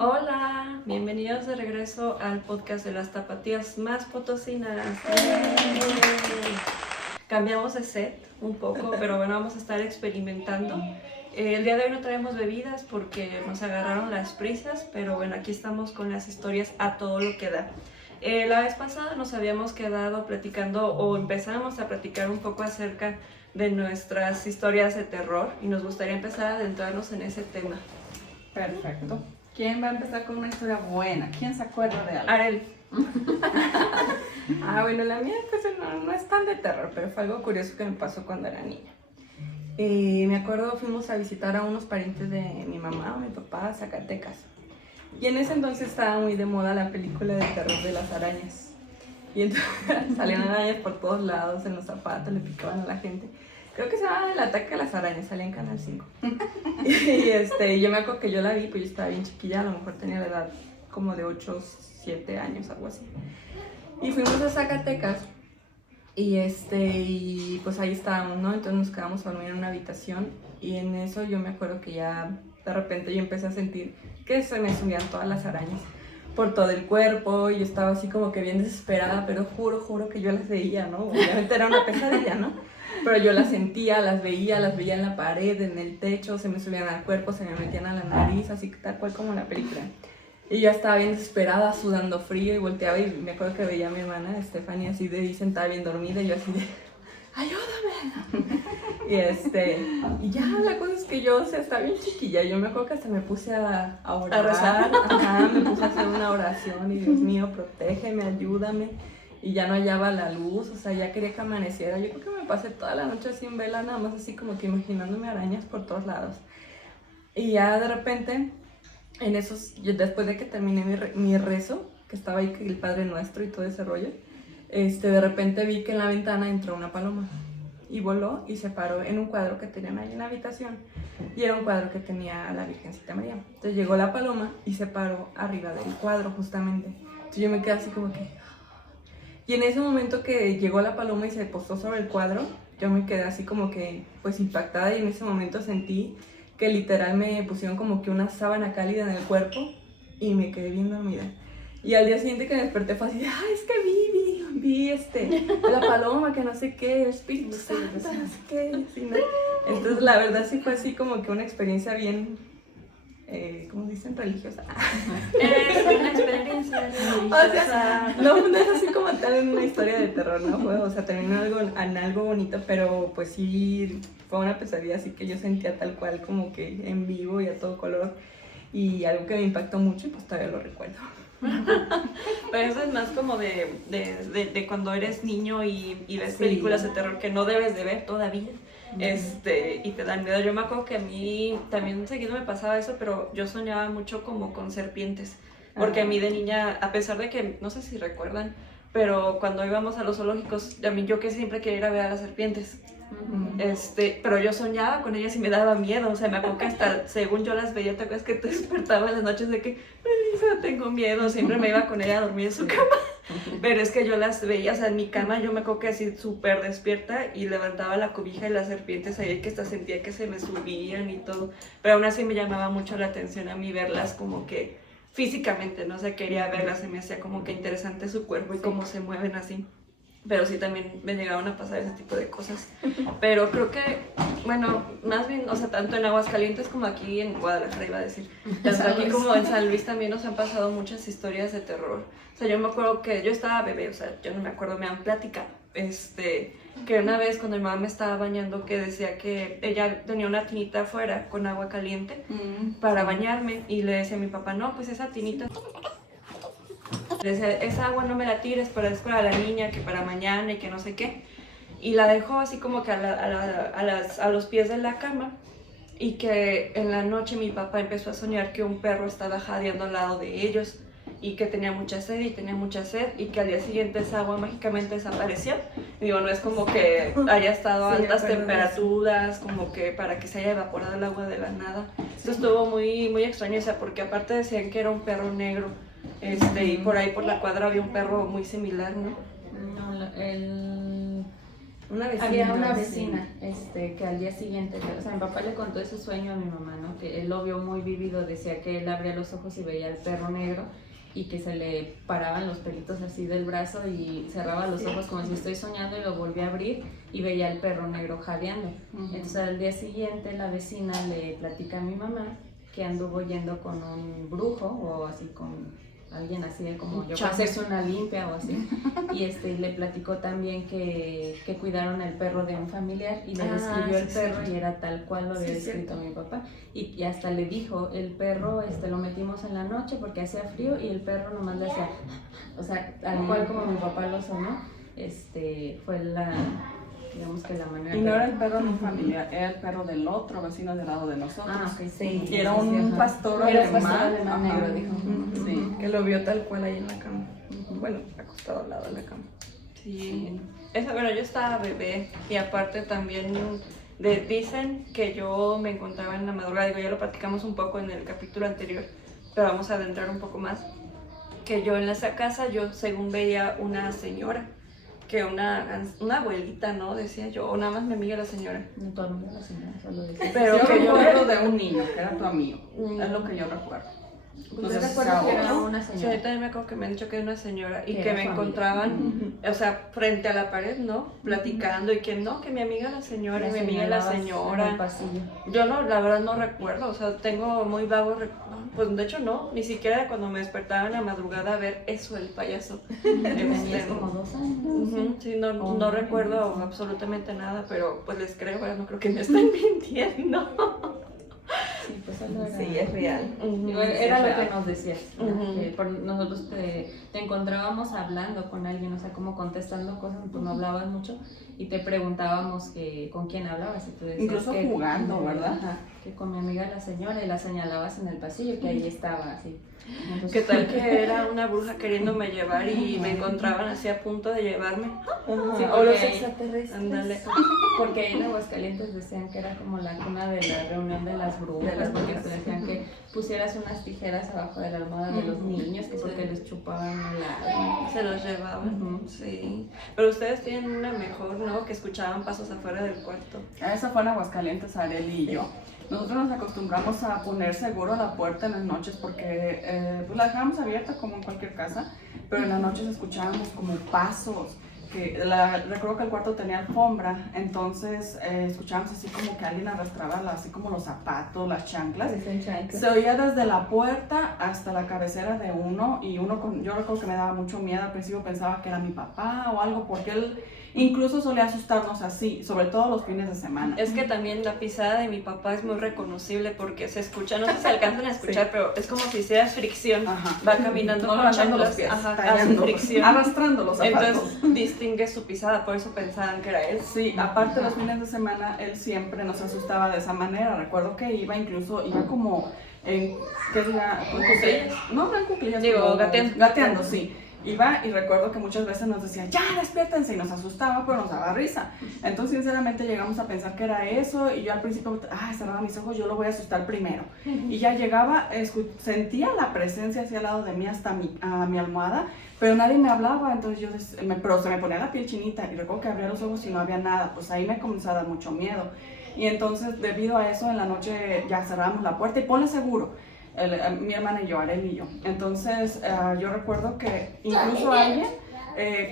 Hola, bienvenidos de regreso al podcast de las tapatías más potosinas. Cambiamos de set un poco, pero bueno, vamos a estar experimentando. El día de hoy no traemos bebidas porque nos agarraron las prisas, pero bueno, aquí estamos con las historias a todo lo que da. La vez pasada nos habíamos quedado platicando o empezamos a platicar un poco acerca de nuestras historias de terror y nos gustaría empezar a adentrarnos en ese tema. Perfecto. ¿Quién va a empezar con una historia buena? ¿Quién se acuerda de algo? Arel. Bueno, la mía pues no es tan de terror, pero fue algo curioso que me pasó cuando era niña. Me acuerdo, fuimos a visitar a unos parientes de mi mamá o mi papá a Zacatecas. Y en ese entonces estaba muy de moda la película de terror de las arañas. Y entonces salían arañas por todos lados, en los zapatos, le picaban a la gente. Creo que se llamaba El ataque a las arañas, salía en Canal 5. Y yo me acuerdo que yo la vi, pues yo estaba bien chiquilla, a lo mejor tenía la edad como de 8, 7 años, algo así. Y fuimos a Zacatecas y pues ahí estábamos, ¿no? Entonces nos quedamos a dormir en una habitación y en eso yo me acuerdo que ya de repente yo empecé a sentir que se me subían todas las arañas por todo el cuerpo y yo estaba así como que bien desesperada, pero juro que yo las veía, ¿no? Obviamente era una pesadilla, ¿no? Pero yo las sentía, las veía en la pared, en el techo, se me subían al cuerpo, se me metían a la nariz, así tal cual como en la película. Y yo estaba bien desesperada, sudando frío y volteaba y me acuerdo que veía a mi hermana Stephanie así de ahí sentada bien dormida y yo así de ¡ayúdame! Y ya la cosa es que yo, o sea, estaba bien chiquilla, yo me acuerdo que hasta me puse a orar, A rezar. ajá, me puse a hacer una oración y Dios mío, protégeme, ayúdame. Y ya no hallaba la luz, o sea, ya quería que amaneciera. Yo creo que me pasé toda la noche sin vela, nada más así como que imaginándome arañas por todos lados. Y ya de repente, en esos, después de que terminé mi rezo, que estaba ahí el Padre Nuestro y todo ese rollo, de repente vi que en la ventana entró una paloma. Y voló y se paró en un cuadro que tenían ahí en la habitación. Y era un cuadro que tenía a la Virgencita María. Entonces llegó la paloma y se paró arriba del cuadro justamente. Entonces yo me quedé así como que... Y en ese momento que llegó la paloma y se posó sobre el cuadro, yo me quedé así como que pues impactada y en ese momento sentí que literal me pusieron como que una sábana cálida en el cuerpo y me quedé bien dormida. Y al día siguiente que me desperté fue así de, ay, es que vi la paloma, que no sé qué, el Espíritu Santo, no sé qué, así, ¿no? Entonces la verdad sí fue así como que una experiencia bien, ¿cómo dicen? Religiosa. Es una experiencia religiosa. O sea, no es así como tal una historia de terror, ¿no? O sea, terminó en algo bonito, pero pues sí, fue una pesadilla así que yo sentía tal cual como que en vivo y a todo color. Y algo que me impactó mucho y pues todavía lo recuerdo. Pero eso es más como de cuando eres niño y ves Sí. películas de terror que no debes de ver todavía. Y te dan miedo. Yo me acuerdo que a mí también seguido me pasaba eso, pero yo soñaba mucho como con serpientes. Porque a mí de niña, a pesar de que, no sé si recuerdan, pero cuando íbamos a los zoológicos, yo que siempre quería ir a ver a las serpientes. Pero yo soñaba con ellas y me daba miedo, o sea, me acuerdo que hasta según yo las veía, te acuerdas que te despertaba en las noches de que, Melissa, tengo miedo, siempre me iba con ella a dormir en su cama, pero es que yo las veía, o sea, en mi cama yo me acuerdo que así súper despierta y levantaba la cobija y las serpientes ahí que hasta sentía que se me subían y todo, pero aún así me llamaba mucho la atención a mí verlas como que físicamente, no sé, quería verlas, se me hacía como que interesante su cuerpo y cómo se mueven así. Pero sí también me llegaron a pasar ese tipo de cosas. Pero creo que, bueno, más bien, o sea, tanto en Aguascalientes como aquí en Guadalajara, iba a decir. Tanto aquí como en San Luis también nos han pasado muchas historias de terror. O sea, yo me acuerdo que yo estaba bebé, o sea, yo no me acuerdo, me han platicado. Que una vez cuando mi mamá me estaba bañando, que decía que ella tenía una tinita afuera con agua caliente para bañarme. Y le decía a mi papá, no, pues esa tinita... Le decía, esa agua no me la tires, pero es para la niña, que para mañana y que no sé qué. Y la dejó así como que a los pies de la cama. Y que en la noche mi papá empezó a soñar que un perro estaba jadeando al lado de ellos. Y que tenía mucha sed y tenía mucha sed. Y que al día siguiente esa agua mágicamente desapareció. Y digo, no es como que haya estado a altas temperaturas, como que para que se haya evaporado el agua de la nada. Eso estuvo muy, muy extraño, o sea, porque aparte decían que era un perro negro. Y por ahí por la cuadra había un perro muy similar, ¿no? No, el Una vecina. Había una sí. vecina que al día siguiente, o sea, mi papá le contó ese sueño a mi mamá, ¿no? Que él lo vio muy vívido, decía que él abría los ojos y veía al perro negro y que se le paraban los pelitos así del brazo y cerraba los ojos como si estoy soñando y lo volví a abrir y veía al perro negro jadeando. Entonces al día siguiente la vecina le platica a mi mamá que anduvo yendo con un brujo o así con alguien así como yo para hacerse una limpia o así y le platicó también que cuidaron el perro de un familiar y le describió el perro y era tal cual lo había descrito mi papá y hasta le dijo el perro lo metimos en la noche porque hacía frío y el perro nomás le hacía o sea tal cual como mi papá lo sonó fue la digamos que la manera. Y no era el perro de un familiar, era el perro del otro vecino del lado de nosotros. Ok, Sí. Y era un pastor Era alemán. pastor alemán Ajá. negro, dijo. Sí. Que lo vio tal cual ahí en la cama. Bueno, acostado al lado de la cama. Sí. Bueno, yo estaba bebé y aparte también dicen que yo me encontraba en la madrugada, digo, ya lo platicamos un poco en el capítulo anterior, pero vamos a adentrar un poco más, que yo en esa casa yo según veía una señora, que una abuelita, ¿no? Decía yo, o nada más mi amiga la señora. No, tu amiga la señora, solo decía. Pero Yo que yo recuerdo de un niño, que era tu amigo. Es lo que yo recuerdo. No sé ¿Usted si recuerda que sea era otro. una Sí, señora? yo también me acuerdo que me han dicho que era una señora y Que que era me familia. encontraban, o sea, frente a la pared, ¿no? Platicando y que no, que mi amiga la señora y mi amiga la señalabas en el señora. pasillo. Yo no, la verdad no recuerdo, o sea, tengo muy vagos pues de hecho no, ni siquiera cuando me despertaba en la madrugada a ver eso, el payaso. Tenías como 2 años. Ujú, sí, no recuerdo absolutamente nada, pero pues les creo, no creo que me estén mintiendo. Sí, pues eso era. Sí, es real. Digo, era es lo real. que nos decías, ¿no? Ujú. Que nosotros te encontrábamos hablando con alguien, o sea, como contestando cosas, pues no hablabas mucho y te preguntábamos que con quién hablabas y tú decías Incluso que jugando, ¿verdad? Ajá, que con mi amiga la señora y la señalabas en el pasillo que ahí estaba así. Entonces, ¿Qué tal que era una bruja queriéndome llevar y me encontraban así a punto de llevarme? Sí, O porque los ahí- extraterrestres. Ándale. Porque ahí en Aguascalientes decían que era como la cuna de la reunión de las brujas, De las porque brujas. te decían que pusieras unas tijeras abajo de la almohada de los niños, que porque les chupaban la... Se los llevaban, Ujú. sí. Pero ustedes tienen una mejor, ¿no? Que escuchaban pasos afuera del cuarto. Esa fue en Aguascalientes, Arely y yo. Nosotros nos acostumbramos a poner seguro la puerta en las noches porque pues la dejábamos abierta como en cualquier casa, pero en las noches escuchábamos como pasos. Recuerdo que el cuarto tenía alfombra, entonces escuchábamos así como que alguien arrastraba así como los zapatos, las chanclas. Parecen chanclas. Se oía desde la puerta hasta la cabecera de uno y yo recuerdo que me daba mucho miedo, al principio pensaba que era mi papá o algo porque él incluso solía asustarnos así, sobre todo los fines de semana. Es que también la pisada de mi papá es muy reconocible porque se escucha, no sé si se alcanzan a escuchar, Sí. pero es como si hicieras fricción. Ajá. Va caminando No con levantando los chanclas, pies, ajá, hace tallando, fricción. arrastrando los zapatos. Entonces distingue su pisada, por eso pensaban que era él. Sí, aparte los fines de semana él siempre nos asustaba de esa manera. Recuerdo que iba como en, ¿qué diga? ¿Cuclillas? No en cuclillas. Digo, como gateando. Gateando, sí. Iba y recuerdo que muchas veces nos decía, ya despiértense, y nos asustaba, pero nos daba risa. Entonces, sinceramente, llegamos a pensar que era eso, y yo al principio, cerraba mis ojos, yo lo voy a asustar primero. Y ya llegaba, sentía la presencia hacia al lado de mí hasta a mi almohada, pero nadie me hablaba, entonces pero se me ponía la piel chinita, y recuerdo que abría los ojos y no había nada, pues ahí me comenzó a dar mucho miedo. Y entonces, debido a eso, en la noche ya cerramos la puerta y ponle seguro. Mi hermana y yo, Arely y yo. Entonces, yo recuerdo que incluso alguien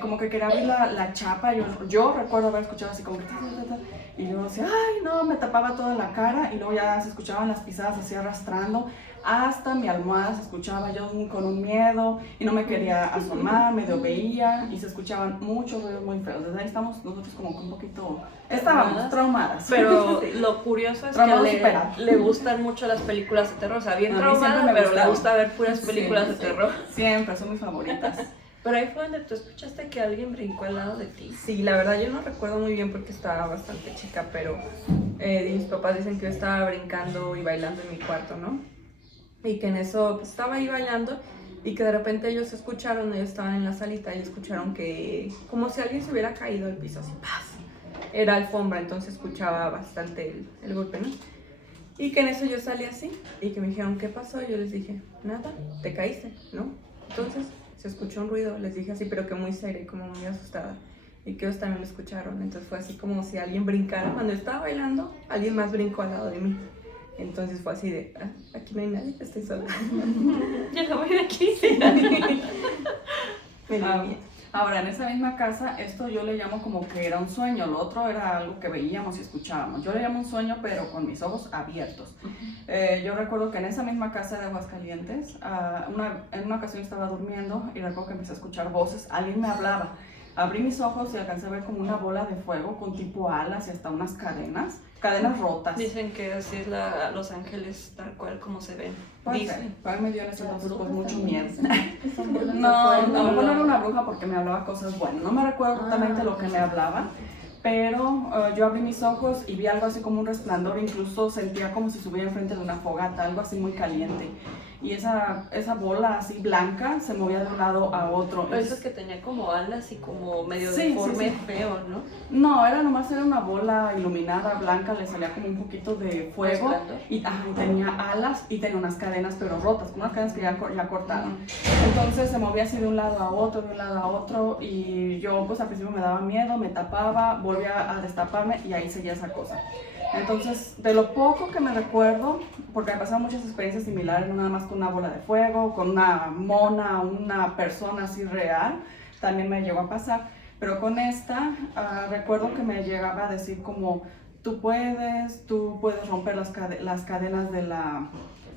como que quería abrir la chapa. Yo recuerdo haber escuchado así como que... Y yo decía, ay, no, me tapaba toda la cara. Y luego ya se escuchaban las pisadas así arrastrando. Hasta mi almohada se escuchaba yo con un miedo. Y no me quería asomar, medio veía. Y se escuchaban muchos ruidos muy feos. Desde ahí estamos nosotros como que un poquito... Estábamos traumadas. Pero lo curioso es Traumadas que superadas. le gustan mucho las películas de terror. O sea, bien A mí siempre traumada, me pero le gustaron. gusta ver puras películas Sí, de sí. terror. Siempre, son mis favoritas. Pero ahí fue donde tú escuchaste que alguien brincó al lado de ti. Sí, la verdad yo no recuerdo muy bien porque estaba bastante chica, pero mis papás dicen que yo estaba brincando y bailando en mi cuarto, ¿no? Y que en eso pues, estaba ahí bailando y que de repente ellos escucharon, ellos estaban en la salita y escucharon que como si alguien se hubiera caído al piso, así, ¡paz! Era alfombra, entonces escuchaba bastante el golpe, ¿no? Y que en eso yo salí así y que me dijeron, ¿qué pasó? Y yo les dije, nada, te caíste, ¿no? Entonces se escuchó un ruido, les dije así, pero que muy serio y como muy asustada. y que ellos también lo escucharon. Entonces fue así como si alguien brincara. Cuando yo estaba bailando, alguien más brincó al lado de mí. Entonces fue así de, aquí no hay nadie, estoy sola. Ya no voy de aquí. Me dio miedo. Ahora, en esa misma casa, esto yo le llamo como que era un sueño, lo otro era algo que veíamos y escuchábamos. Yo le llamo un sueño, pero con mis ojos abiertos. Yo recuerdo que en esa misma casa de Aguascalientes, en una ocasión estaba durmiendo y recuerdo que empecé a escuchar voces, alguien me hablaba. Abrí mis ojos y alcancé a ver como una bola de fuego con tipo alas y hasta unas cadenas rotas. Dicen que así es Los Ángeles, tal cual como se ven. Dicen. Para mí me dio en ese entonces pues mucho miedo. No, No, a lo mejor no era una bruja porque me hablaba cosas buenas. No me recuerdo exactamente lo que me hablaba, pero yo abrí mis ojos y vi algo así como un resplandor, incluso sentía como si estuviera enfrente de una fogata, algo así muy caliente. Y esa bola así blanca se movía de un lado a otro. Pero eso es que tenía como alas y como medio Sí, deforme, sí. feo, ¿no? No, era una bola iluminada, blanca, le salía como un poquito de fuego. ¿Resplandor? Y tenía alas y tenía unas cadenas pero rotas, unas cadenas que ya cortaron. Entonces se movía así de un lado a otro, de un lado a otro, y yo pues al principio me daba miedo, me tapaba, volvía a destaparme y ahí seguía esa cosa. Entonces, de lo poco que me recuerdo, porque me pasaron muchas experiencias similares, no nada más con una bola de fuego, con una mona, una persona así real, también me llegó a pasar, pero con esta recuerdo que me llegaba a decir como, tú puedes romper las cadenas de la,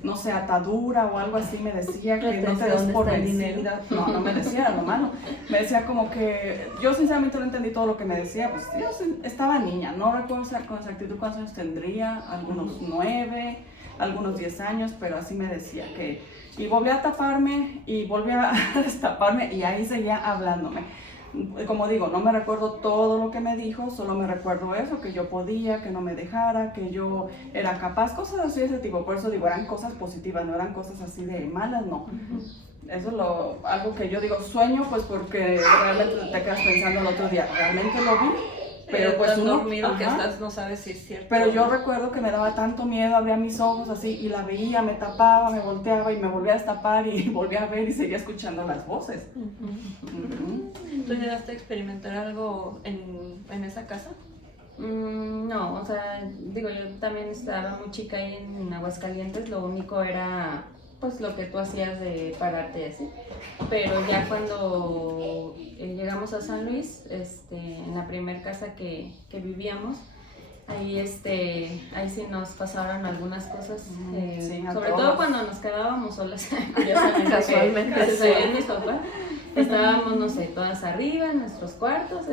no sé, atadura o algo así, me decía que no te des por vencida. No me decía, era lo malo. Me decía como que, yo sinceramente no entendí todo lo que me decía, pues yo estaba niña, no recuerdo con exactitud cuántos años tendría, algunos 9, algunos 10 años, pero así me decía que, y volví a taparme y volví a destaparme y ahí seguía hablándome. Como digo, no me recuerdo todo lo que me dijo, solo me recuerdo eso, que yo podía, que no me dejara, que yo era capaz, cosas así de ese tipo. Por eso digo, eran cosas positivas, no eran cosas así de malas, no. Eso es algo que yo digo, sueño, pues porque realmente te quedas pensando el otro día, realmente lo vi, pero pues tan uno, dormido que ajá. estás, no sabes si es cierto. Pero yo recuerdo que me daba tanto miedo, abría mis ojos así y la veía, me tapaba, me volteaba y me volvía a destapar y volvía a ver y seguía escuchando las voces. ¿Tú llegaste a experimentar algo en esa casa? No, o sea, digo, yo también estaba muy chica ahí en Aguascalientes, lo único era pues lo que tú hacías de pararte así, pero ya cuando llegamos a San Luis, en la primer casa que vivíamos, ahí sí nos pasaron algunas cosas, Sí, a sobre todos. todo cuando nos quedábamos solas, curiosamente, Casualmente. que se sabían mis papás. Estábamos, no sé, todas arriba en nuestros cuartos,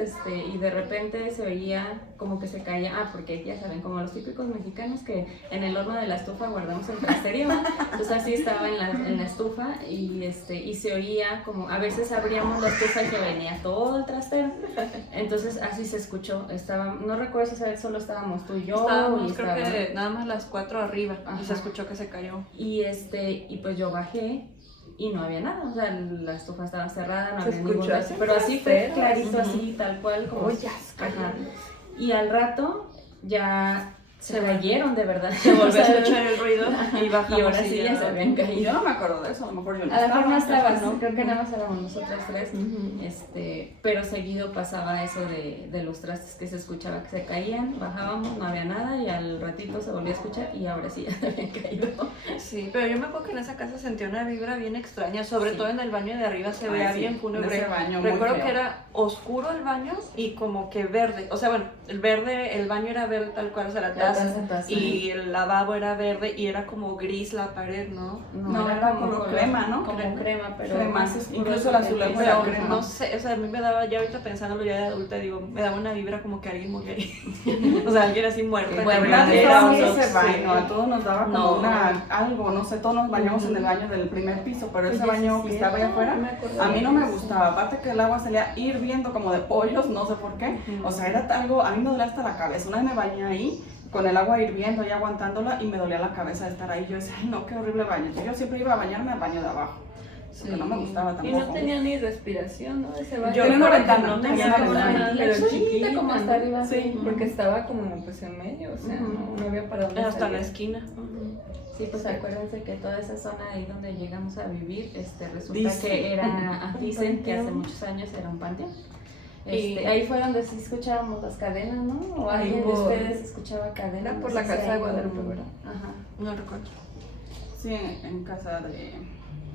y de repente se oía como que se caía, porque ya saben, como los típicos mexicanos que en el horno de la estufa guardamos el trasterio, entonces así estaba en la estufa y se oía como, a veces abríamos la estufa y se venía todo el trastero, entonces así se escuchó, no recuerdo si esa vez solo estábamos tú y yo, Estábamos, y creo que nada más las 4 arriba. Ajá. Y se escuchó que se cayó. y pues yo bajé y no había nada, o sea, la estufa estaba cerrada, no Se había ningún escuchó rastro, así pero así fue trasero. clarito, así, tal cual, como... Ollas Ajá. cayendo. Y al rato ya se cayeron de verdad. Se volvió a O sea, escuchar el ruido y bajamos. y ahora sí ya se habían Y caído. yo no me acuerdo de eso, a lo mejor yo no A lo mejor no estaba. estabas, ¿no? Creo que nada más éramos nosotras tres, pero seguido pasaba eso de los trastes que se escuchaba que se caían, bajábamos, no había nada y al ratito se volvía a escuchar y ahora sí ya se habían caído. Sí, pero yo me acuerdo que en esa casa sentía una vibra bien extraña, sobre todo en el baño de arriba se veía sí, bien en fúnebre. ese baño muy Recuerdo feo. que era oscuro el baño y como que verde, o sea, bueno, el baño era verde tal cual, o sea, la taza, y el lavabo era verde y era como gris la pared, ¿no? No, era color crema, ¿no? Como crema, pero Crema, más oscuro. incluso el azulejo Pero era crema. no sé, o sea, a mí me daba, ya ahorita pensándolo ya de adulta, digo, me daba una vibra como que alguien murió ahí. O sea, alguien así muerto. en la Bueno, ¿Verdad? regadera, Eso o sí, no ese sé. baño, a todos nos daba como No. algo, no sé, todos nos bañamos en el baño del primer piso, pero ese Oye, baño sí, que estaba allá afuera, a mí no me gustaba, aparte que el agua salía hirviendo como de pollos, no sé por qué, o sea, era algo, a mí me dolía hasta la cabeza, una vez me bañé ahí, con el agua hirviendo y aguantándola y me dolía la cabeza de estar ahí, yo decía, ay no, qué horrible baño, yo siempre iba a bañarme al baño de abajo, porque no me gustaba Y tampoco. no tenía ni respiración, ¿no? Ese baño. Yo Tenía una recuerdo que ventana, no tenía tenía una como una ventana. pero chiquita chiquita, como hasta ¿no? arriba. Sí, Porque estaba como pues en medio, o sea, no había para dónde Hasta la salir. esquina. Sí, pues acuérdense que toda esa zona ahí donde llegamos a vivir, resulta Dicen. que dicen que hace muchos años era un panteón. Ahí fue donde sí escuchábamos las cadenas, ¿no? ¿O Ahí alguien de por- ustedes escuchaba cadenas? Era por No la sé casa si de hay Guadalupe, un- ¿verdad? Ajá. No recuerdo. Sí, en casa de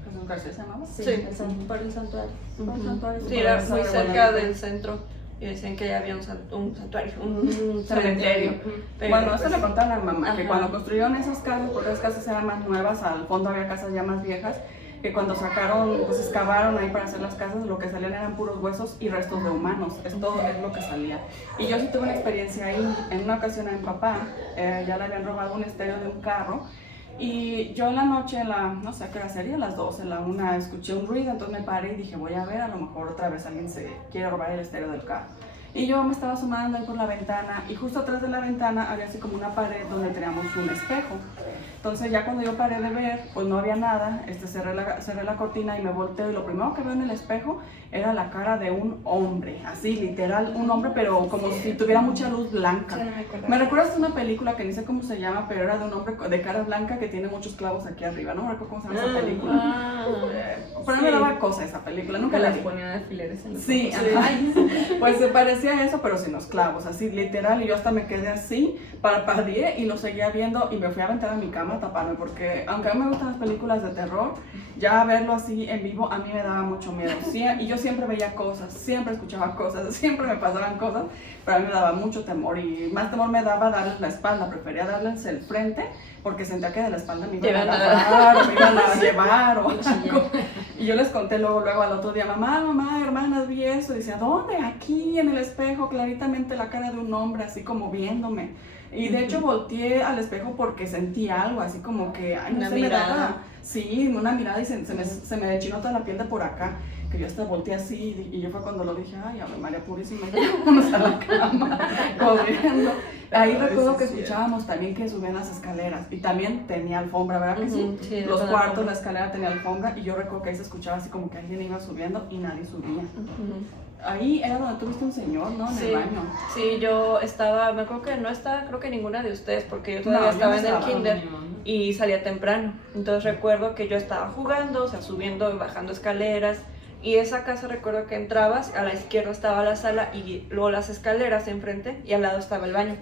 Jesús García se llamaba. Sí, Sí. por el santuario. Por el santuario, Sí, por era la casa muy de cerca Guadalupe. del centro y decían que ya había un santuario, un cementerio. Pero, Bueno, eso pues, le contaron a mi mamá, que ajá. cuando construyeron esas casas, porque las casas eran más nuevas, al fondo había casas ya más viejas, que cuando sacaron, pues excavaron ahí para hacer las casas, lo que salían eran puros huesos y restos de humanos, esto es lo que salía. Y yo sí tuve una experiencia ahí, en una ocasión a mi papá, ya le habían robado un estéreo de un carro, y yo en la noche, no sé qué hora sería, a las 12, la 1, escuché un ruido, entonces me paré y dije, voy a ver, a lo mejor otra vez alguien se quiere robar el estéreo del carro. Y yo me estaba asomando ahí por la ventana y justo atrás de la ventana había así como una pared donde teníamos un espejo. Entonces ya cuando yo paré de ver, pues no había nada, cerré la cortina y me volteo y lo primero que veo en el espejo era la cara de un hombre, así literal, un hombre pero como si tuviera mucha luz blanca. sí, no me acuerdo. Me recuerdas una película que ni sé cómo se llama, pero era de un hombre de cara blanca que tiene muchos clavos aquí arriba, no me recuerdo cómo se llama esa película. Ah, Pero sí. me daba cosa esa película, nunca Que la las vi. ponían alfileres en los Sí, ojos. ajá. Pues se parecía a eso, pero sin los clavos, así literal, y yo hasta me quedé así, parpadeé y lo seguía viendo y me fui a aventar a mi cama a taparme, porque aunque a mí me gustan las películas de terror, ya verlo así en vivo a mí me daba mucho miedo, sí, y yo siempre veía cosas, siempre escuchaba cosas, siempre me pasaban cosas, pero a mí me daba mucho temor y más temor me daba darles la espalda, prefería darles el frente, porque sentía que de la espalda me iban a agarrar, o me iban a llevar o algo. Y yo les conté luego al otro día, mamá, hermanas, vi eso. Y decía, ¿dónde? Aquí en el espejo, claritamente la cara de un hombre, así como viéndome. Y de hecho volteé al espejo porque sentí algo, así como que, ay, no Una sé, me mirada. daba, sí, una mirada y se me dechinó toda la piel de por acá. Que yo hasta volteé así y yo fue cuando lo dije, ay, Ave María Purísima, y vámonos a la cama, corriendo. Ahí recuerdo que escuchábamos también que subían las escaleras y también tenía alfombra, ¿verdad que sí? Ujú, sí, Los con cuartos, alfombra. la escalera tenía alfombra y yo recuerdo que ahí se escuchaba así como que alguien iba subiendo y nadie subía. Ujú. Ahí era donde tuviste un señor, ¿no? En Sí. el baño. Sí, yo estaba, me acuerdo que no estaba, creo que ninguna de ustedes, porque yo No, todavía yo estaba no en el estaba. kinder y salía temprano. Entonces recuerdo que yo estaba jugando, o sea, subiendo y bajando escaleras. Y esa casa recuerdo que entrabas, a la izquierda estaba la sala y luego las escaleras enfrente y al lado estaba el baño.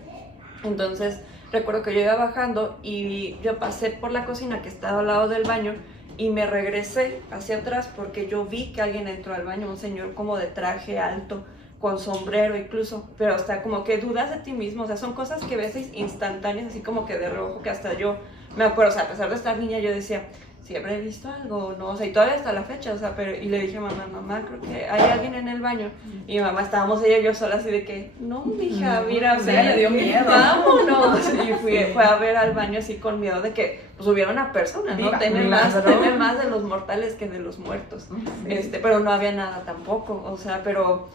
Entonces recuerdo que yo iba bajando y yo pasé por la cocina que estaba al lado del baño y me regresé hacia atrás porque yo vi que alguien entró al baño, un señor como de traje alto, con sombrero incluso, pero hasta como que dudas de ti mismo, o sea, son cosas que ves instantáneas, así como que de reojo, que hasta yo me acuerdo, o sea, a pesar de estar niña, yo decía, si habré visto algo, no, o sea, y todavía hasta la fecha, o sea, pero, y le dije a mamá, creo que hay alguien en el baño, y mi mamá, estábamos ella y yo sola así de que, no, mija, mira, o sea, le dio miedo. vámonos, y fue a ver al baño así con miedo de que, pues, hubiera una persona, ¿no? Viva, Teme milagro. más de los mortales que de los muertos, pero no había nada tampoco, o sea, pero...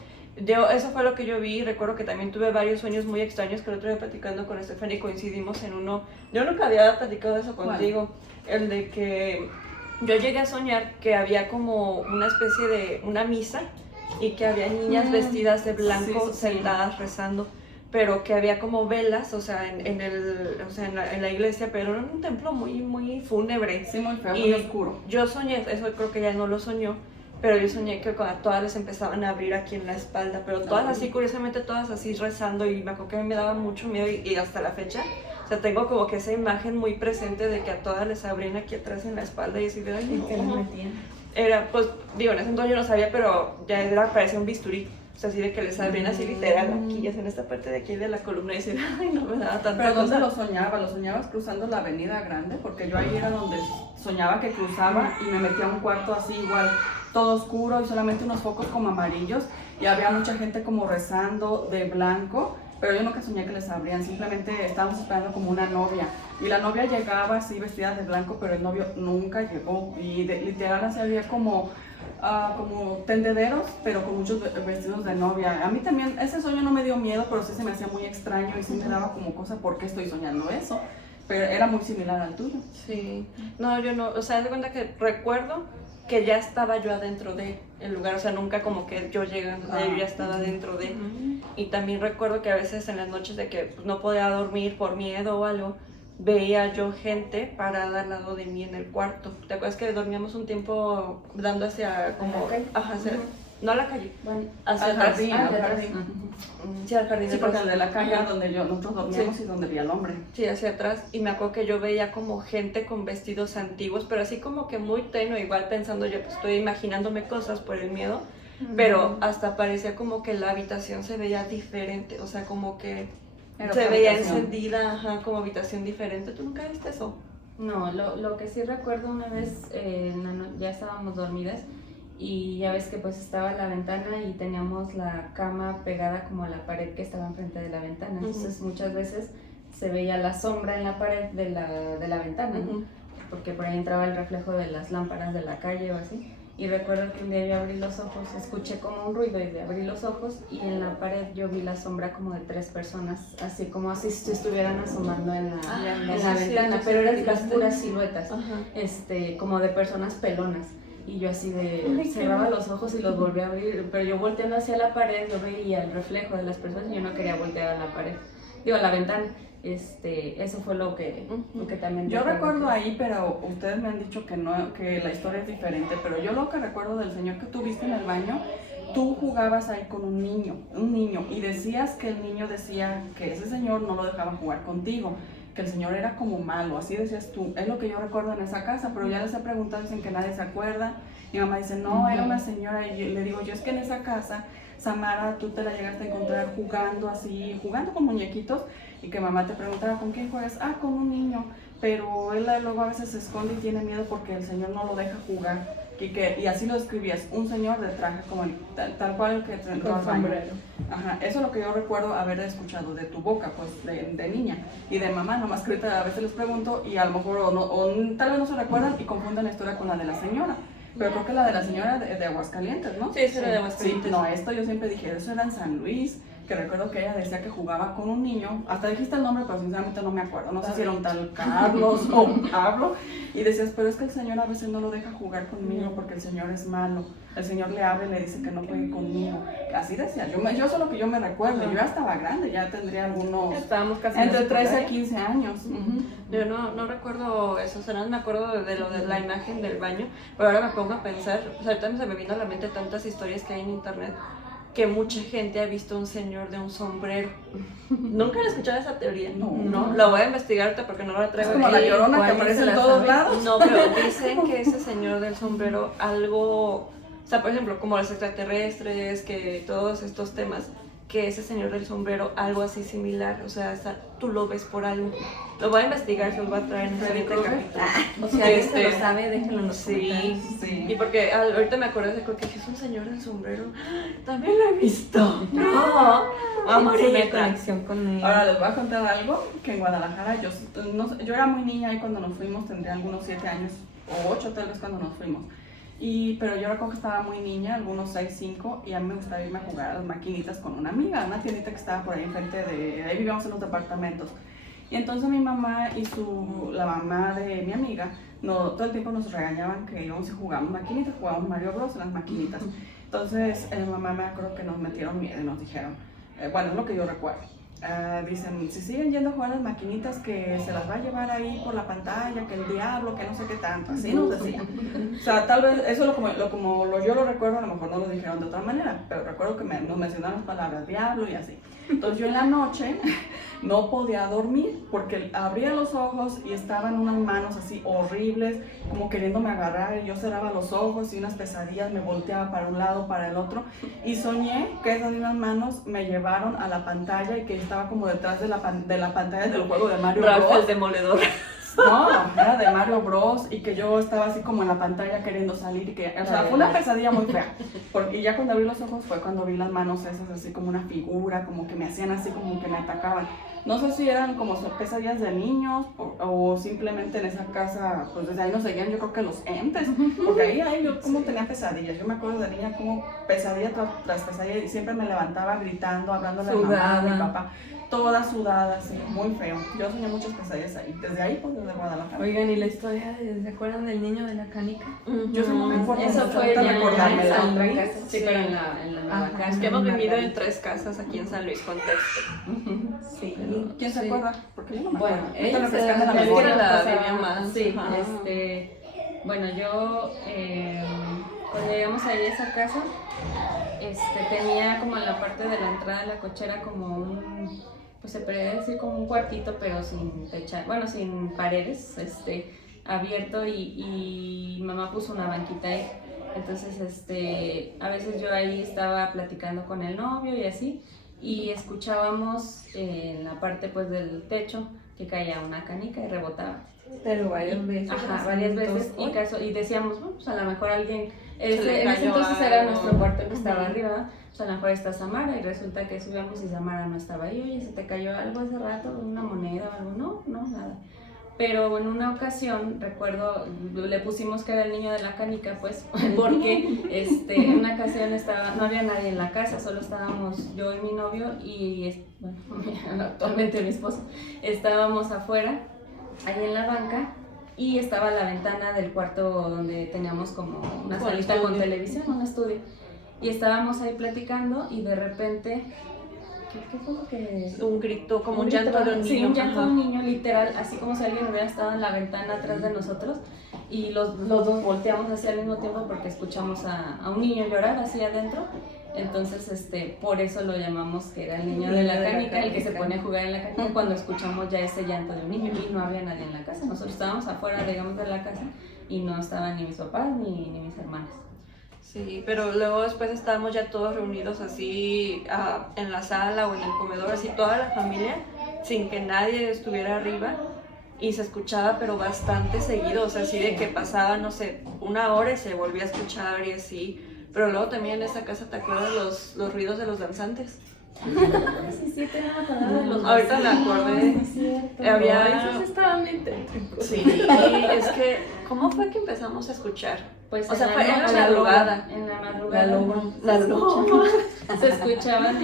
eso fue lo que yo vi. Recuerdo que también tuve varios sueños muy extraños que el otro día platicando con Stephanie coincidimos en uno. Yo nunca había platicado eso contigo. El de que yo llegué a soñar que había como una especie de una misa y que había niñas vestidas de blanco sentadas rezando, pero que había como velas, o sea, en la iglesia, pero en un templo muy fúnebre. Sí, muy feo, Y muy oscuro. Yo soñé, eso creo que ya no lo soñó, pero yo soñé que a todas les empezaban a abrir aquí en la espalda, pero todas así, curiosamente todas así rezando, y me acuerdo que a mí me daba mucho miedo y hasta la fecha, o sea, tengo como que esa imagen muy presente de que a todas les abrían aquí atrás en la espalda y así de, ay, ¿Qué les no. metían? Era, pues, digo, en ese entonces yo no sabía, pero ya parecía un bisturí. O sea, así de que les abrían así literal aquí, ya en esta parte de aquí de la columna y decir, ay, no me daba tanta ¿Pero dónde cosa. lo soñaba? ¿Lo soñabas cruzando la avenida grande? Porque yo ahí era donde soñaba que cruzaba y me metía a un cuarto así igual, todo oscuro y solamente unos focos como amarillos y había mucha gente como rezando de blanco, pero yo nunca soñé que les abrían, simplemente estábamos esperando como una novia y la novia llegaba así vestida de blanco, pero el novio nunca llegó y literal así había como tendederos, pero con muchos vestidos de novia. A mí también ese sueño no me dio miedo, pero sí se me hacía muy extraño y sí me daba como cosa, ¿por qué estoy soñando eso? Pero era muy similar al tuyo. Sí, no, yo no, o sea, de cuenta que recuerdo que ya estaba yo adentro de el lugar, o sea, nunca como que yo llegando, yo ya estaba dentro de, y también recuerdo que a veces en las noches de que pues, no podía dormir por miedo o algo, veía yo gente parada al lado de mí en el cuarto. ¿Te acuerdas que dormíamos un tiempo dando hacia como, ajá, no a la calle, Bueno, hacia Al atrás. jardín, ah, al de atrás. jardín. Sí, al jardín Sí, de porque atrás. el de la calle Ajá. era donde nosotros dormíamos y donde vivía el hombre. Sí, hacia atrás. Y me acuerdo que yo veía como gente con vestidos antiguos, pero así como que muy tenue, igual pensando, yo pues estoy imaginándome cosas por el miedo, pero hasta parecía como que la habitación se veía diferente, o sea, como que Era se otra veía habitación. encendida, ajá, como habitación diferente. ¿Tú nunca viste eso? No, lo que sí recuerdo una vez, ya estábamos dormidas y ya ves que pues estaba la ventana y teníamos la cama pegada como a la pared que estaba enfrente de la ventana. Entonces muchas veces se veía la sombra en la pared de la ventana, ¿no? Ujú. Porque por ahí entraba el reflejo de las lámparas de la calle o así. Y recuerdo que un día yo abrí los ojos, escuché como un ruido y abrí los ojos y en la pared yo vi la sombra como de 3 personas, así como si se estuvieran asomando en la sí, ventana, sí, pero eran las platicaste. puras siluetas, Ajá. como de personas pelonas. Y yo así de, cerraba los ojos y los volví a abrir, pero yo volteando hacia la pared, yo veía el reflejo de las personas y yo no quería voltear a la pared, a la ventana. Eso fue lo que también Yo recuerdo que- ahí, pero ustedes me han dicho que no, que la historia es diferente, pero yo lo que recuerdo del señor que tú viste en el baño, tú jugabas ahí con un niño, y decías que el niño decía que ese señor no lo dejaba jugar contigo, que el señor era como malo, así decías tú. Es lo que yo recuerdo en esa casa, pero ya les he preguntado, dicen que nadie se acuerda. Mi mamá dice, no, era una señora, y le digo, yo es que en esa casa, Samara, tú te la llegaste a encontrar jugando así, jugando con muñequitos, y que mamá te preguntaba, ¿con quién juegas? Ah, con un niño, pero él luego a veces se esconde y tiene miedo porque el señor no lo deja jugar. Y así lo describías, un señor de traje como tal cual el que te entró al baño. sombrero. Ajá, eso es lo que yo recuerdo haber escuchado de tu boca, pues de niña, y de mamá, nomás que ahorita a veces les pregunto y a lo mejor tal vez no se recuerdan y confunden la historia con la de la señora. Pero creo que la de la señora de Aguascalientes, ¿no? Sí, eso era de Sí, Aguascalientes. no, esto yo siempre dije, eso era en San Luis, que recuerdo que ella decía que jugaba con un niño, hasta dijiste el nombre, pero sinceramente no me acuerdo, no sé si era un tal Carlos o Pablo, y decías, pero es que el señor a veces no lo deja jugar conmigo porque el señor es malo, el señor le habla y le dice que no juegue conmigo, así decía, yo solo que yo me recuerdo, yo ya estaba grande, ya tendría algunos, Estábamos casi en la entre 13 a secundaria. 15 años. Ujú. Yo no recuerdo eso, o sea, no me acuerdo de lo de la imagen del baño, pero ahora me pongo a pensar, o sea, ahorita se me vino a la mente tantas historias que hay en internet, que mucha gente ha visto un señor de un sombrero. ¿Nunca han escuchado esa teoría? No. La voy a investigar ahorita porque no la Es traigo como aquí. la Llorona que ¿cuál aparece se en la todos sabe? lados. No, pero dicen que ese señor del sombrero algo, o sea, por ejemplo, como los extraterrestres, que todos estos temas, que ese señor del sombrero algo así similar, o sea, tú lo ves por algo. Lo voy a investigar, se lo voy a traer en el siguiente capítulo. O sea, alguien se lo Este, sabe, déjenlo en los Sí, comentarios. Sí. y porque ahorita me acuerdo de que es un señor del sombrero, también lo he visto. No, Vamos a morir. tener conexión con él. Ahora les voy a contar algo, que en Guadalajara, yo era muy niña ahí cuando nos fuimos, tendría algunos 7 años, o 8 tal vez cuando nos fuimos. Pero yo recuerdo que estaba muy niña, algunos 6, 5, y a mí me gustaba irme a jugar a las maquinitas con una amiga, una tiendita que estaba por ahí enfrente ahí vivíamos en los departamentos. Y entonces mi mamá y la mamá de mi amiga, todo el tiempo nos regañaban que íbamos y jugábamos maquinitas, jugábamos Mario Bros en las maquinitas. Entonces mamá me acuerdo que nos metieron miedo y nos dijeron, bueno, es lo que yo recuerdo. Dicen, si siguen yendo a jugar a las maquinitas, que se las va a llevar ahí por la pantalla, que el diablo, que no sé qué tanto, así nos decían. O sea, tal vez eso yo lo recuerdo, a lo mejor no lo dijeron de otra manera, pero recuerdo que nos mencionaron las palabras diablo y así. Entonces yo en la noche no podía dormir porque abría los ojos y estaban unas manos así horribles, como queriéndome agarrar, y yo cerraba los ojos y unas pesadillas, me volteaba para un lado, para el otro, y soñé que esas mismas manos me llevaron a la pantalla y que estaba como detrás de la pantalla del juego de Mario Ralph Bros. el demoledor. No, era de Mario Bros. Y que yo estaba así como en la pantalla queriendo salir. O sea, fue una pesadilla muy fea. Y ya cuando abrí los ojos fue cuando vi las manos esas así como una figura, como que me hacían así, como que me atacaban. No sé si eran como pesadillas de niños o simplemente en esa casa, pues desde ahí nos seguían yo creo que los entes. Porque ahí yo como tenía pesadillas. Yo me acuerdo de niña como pesadilla tras pesadilla y siempre me levantaba gritando, hablándole a mi mamá, a mi papá. Toda sudada, sí, muy feo. Yo soñé muchas pesadillas ahí. Desde ahí, pues desde Guadalajara. Oigan, ¿y la historia ¿se acuerdan del niño de la canica? Yo sí no me acuerdo. Eso mucho, fue ahorita ya en recordármela. la otra casa, sí, Sí. pero en la nueva Ajá. casa. Es que hemos Una vivido en carita. 3 casas aquí en San Luis, contexto. Sí. ¿Quién se Sí. acuerda? Porque yo no me Bueno, acuerdo. ella Ahorita se refrescando la me memoria. acuerdo. la pasaba- vivió más. Sí, Ajá. bueno, yo cuando llegamos ahí a esa casa, tenía como en la parte de la entrada de la cochera como pues se podría decir como un cuartito, pero sin bueno, sin paredes, abierto, y mamá puso una banquita ahí. Entonces, a veces yo ahí estaba platicando con el novio y así, y escuchábamos en la parte pues del techo que caía una canica y rebotaba. Pero varias veces. Ajá, varias veces, y decíamos, bueno, pues a lo mejor alguien, le en ese cayó entonces era algo. nuestro cuarto que estaba arriba, pues a lo mejor está Samara, y resulta que subíamos y Samara no estaba ahí. Oye, ¿se te cayó algo hace rato, una moneda o algo? No, nada. Pero en una ocasión, recuerdo, le pusimos que era el niño de la canica, pues, porque en una ocasión no había nadie en la casa, solo estábamos yo y mi novio y, bueno, actualmente mi esposo, estábamos afuera, ahí en la banca, y estaba la ventana del cuarto donde teníamos como una salita con televisión, un estudio, y estábamos ahí platicando y de repente... ¿Qué fue lo que...? Un grito, como un llanto de un niño. Sí, un llanto de un niño, literal, así como si alguien hubiera estado en la ventana atrás de nosotros, y los dos volteamos hacia al mismo tiempo porque escuchamos a un niño llorar así adentro. Entonces, por eso lo llamamos que era el niño de la canica, el que se pone a jugar en la canica cuando escuchamos ya ese llanto de un niño, y no había nadie en la casa. Nosotros estábamos afuera, digamos, de la casa, y no estaban ni mis papás ni mis hermanas. Sí, pero luego después estábamos ya todos reunidos así en la sala o en el comedor, así toda la familia, sin que nadie estuviera arriba, y se escuchaba pero bastante seguido, o sea, así de que pasaba, no sé, una hora y se volvía a escuchar y así. Pero luego también en esa casa, ¿te acuerdas los ruidos de los danzantes? Sí, tenía que acordar de los Ahorita me acordé. Esos estaban bien tétricos. Sí, es que, ¿cómo fue que empezamos a escuchar? Pues O sea, fue en la noche, madrugada. En la madrugada. La loba. Se escuchaban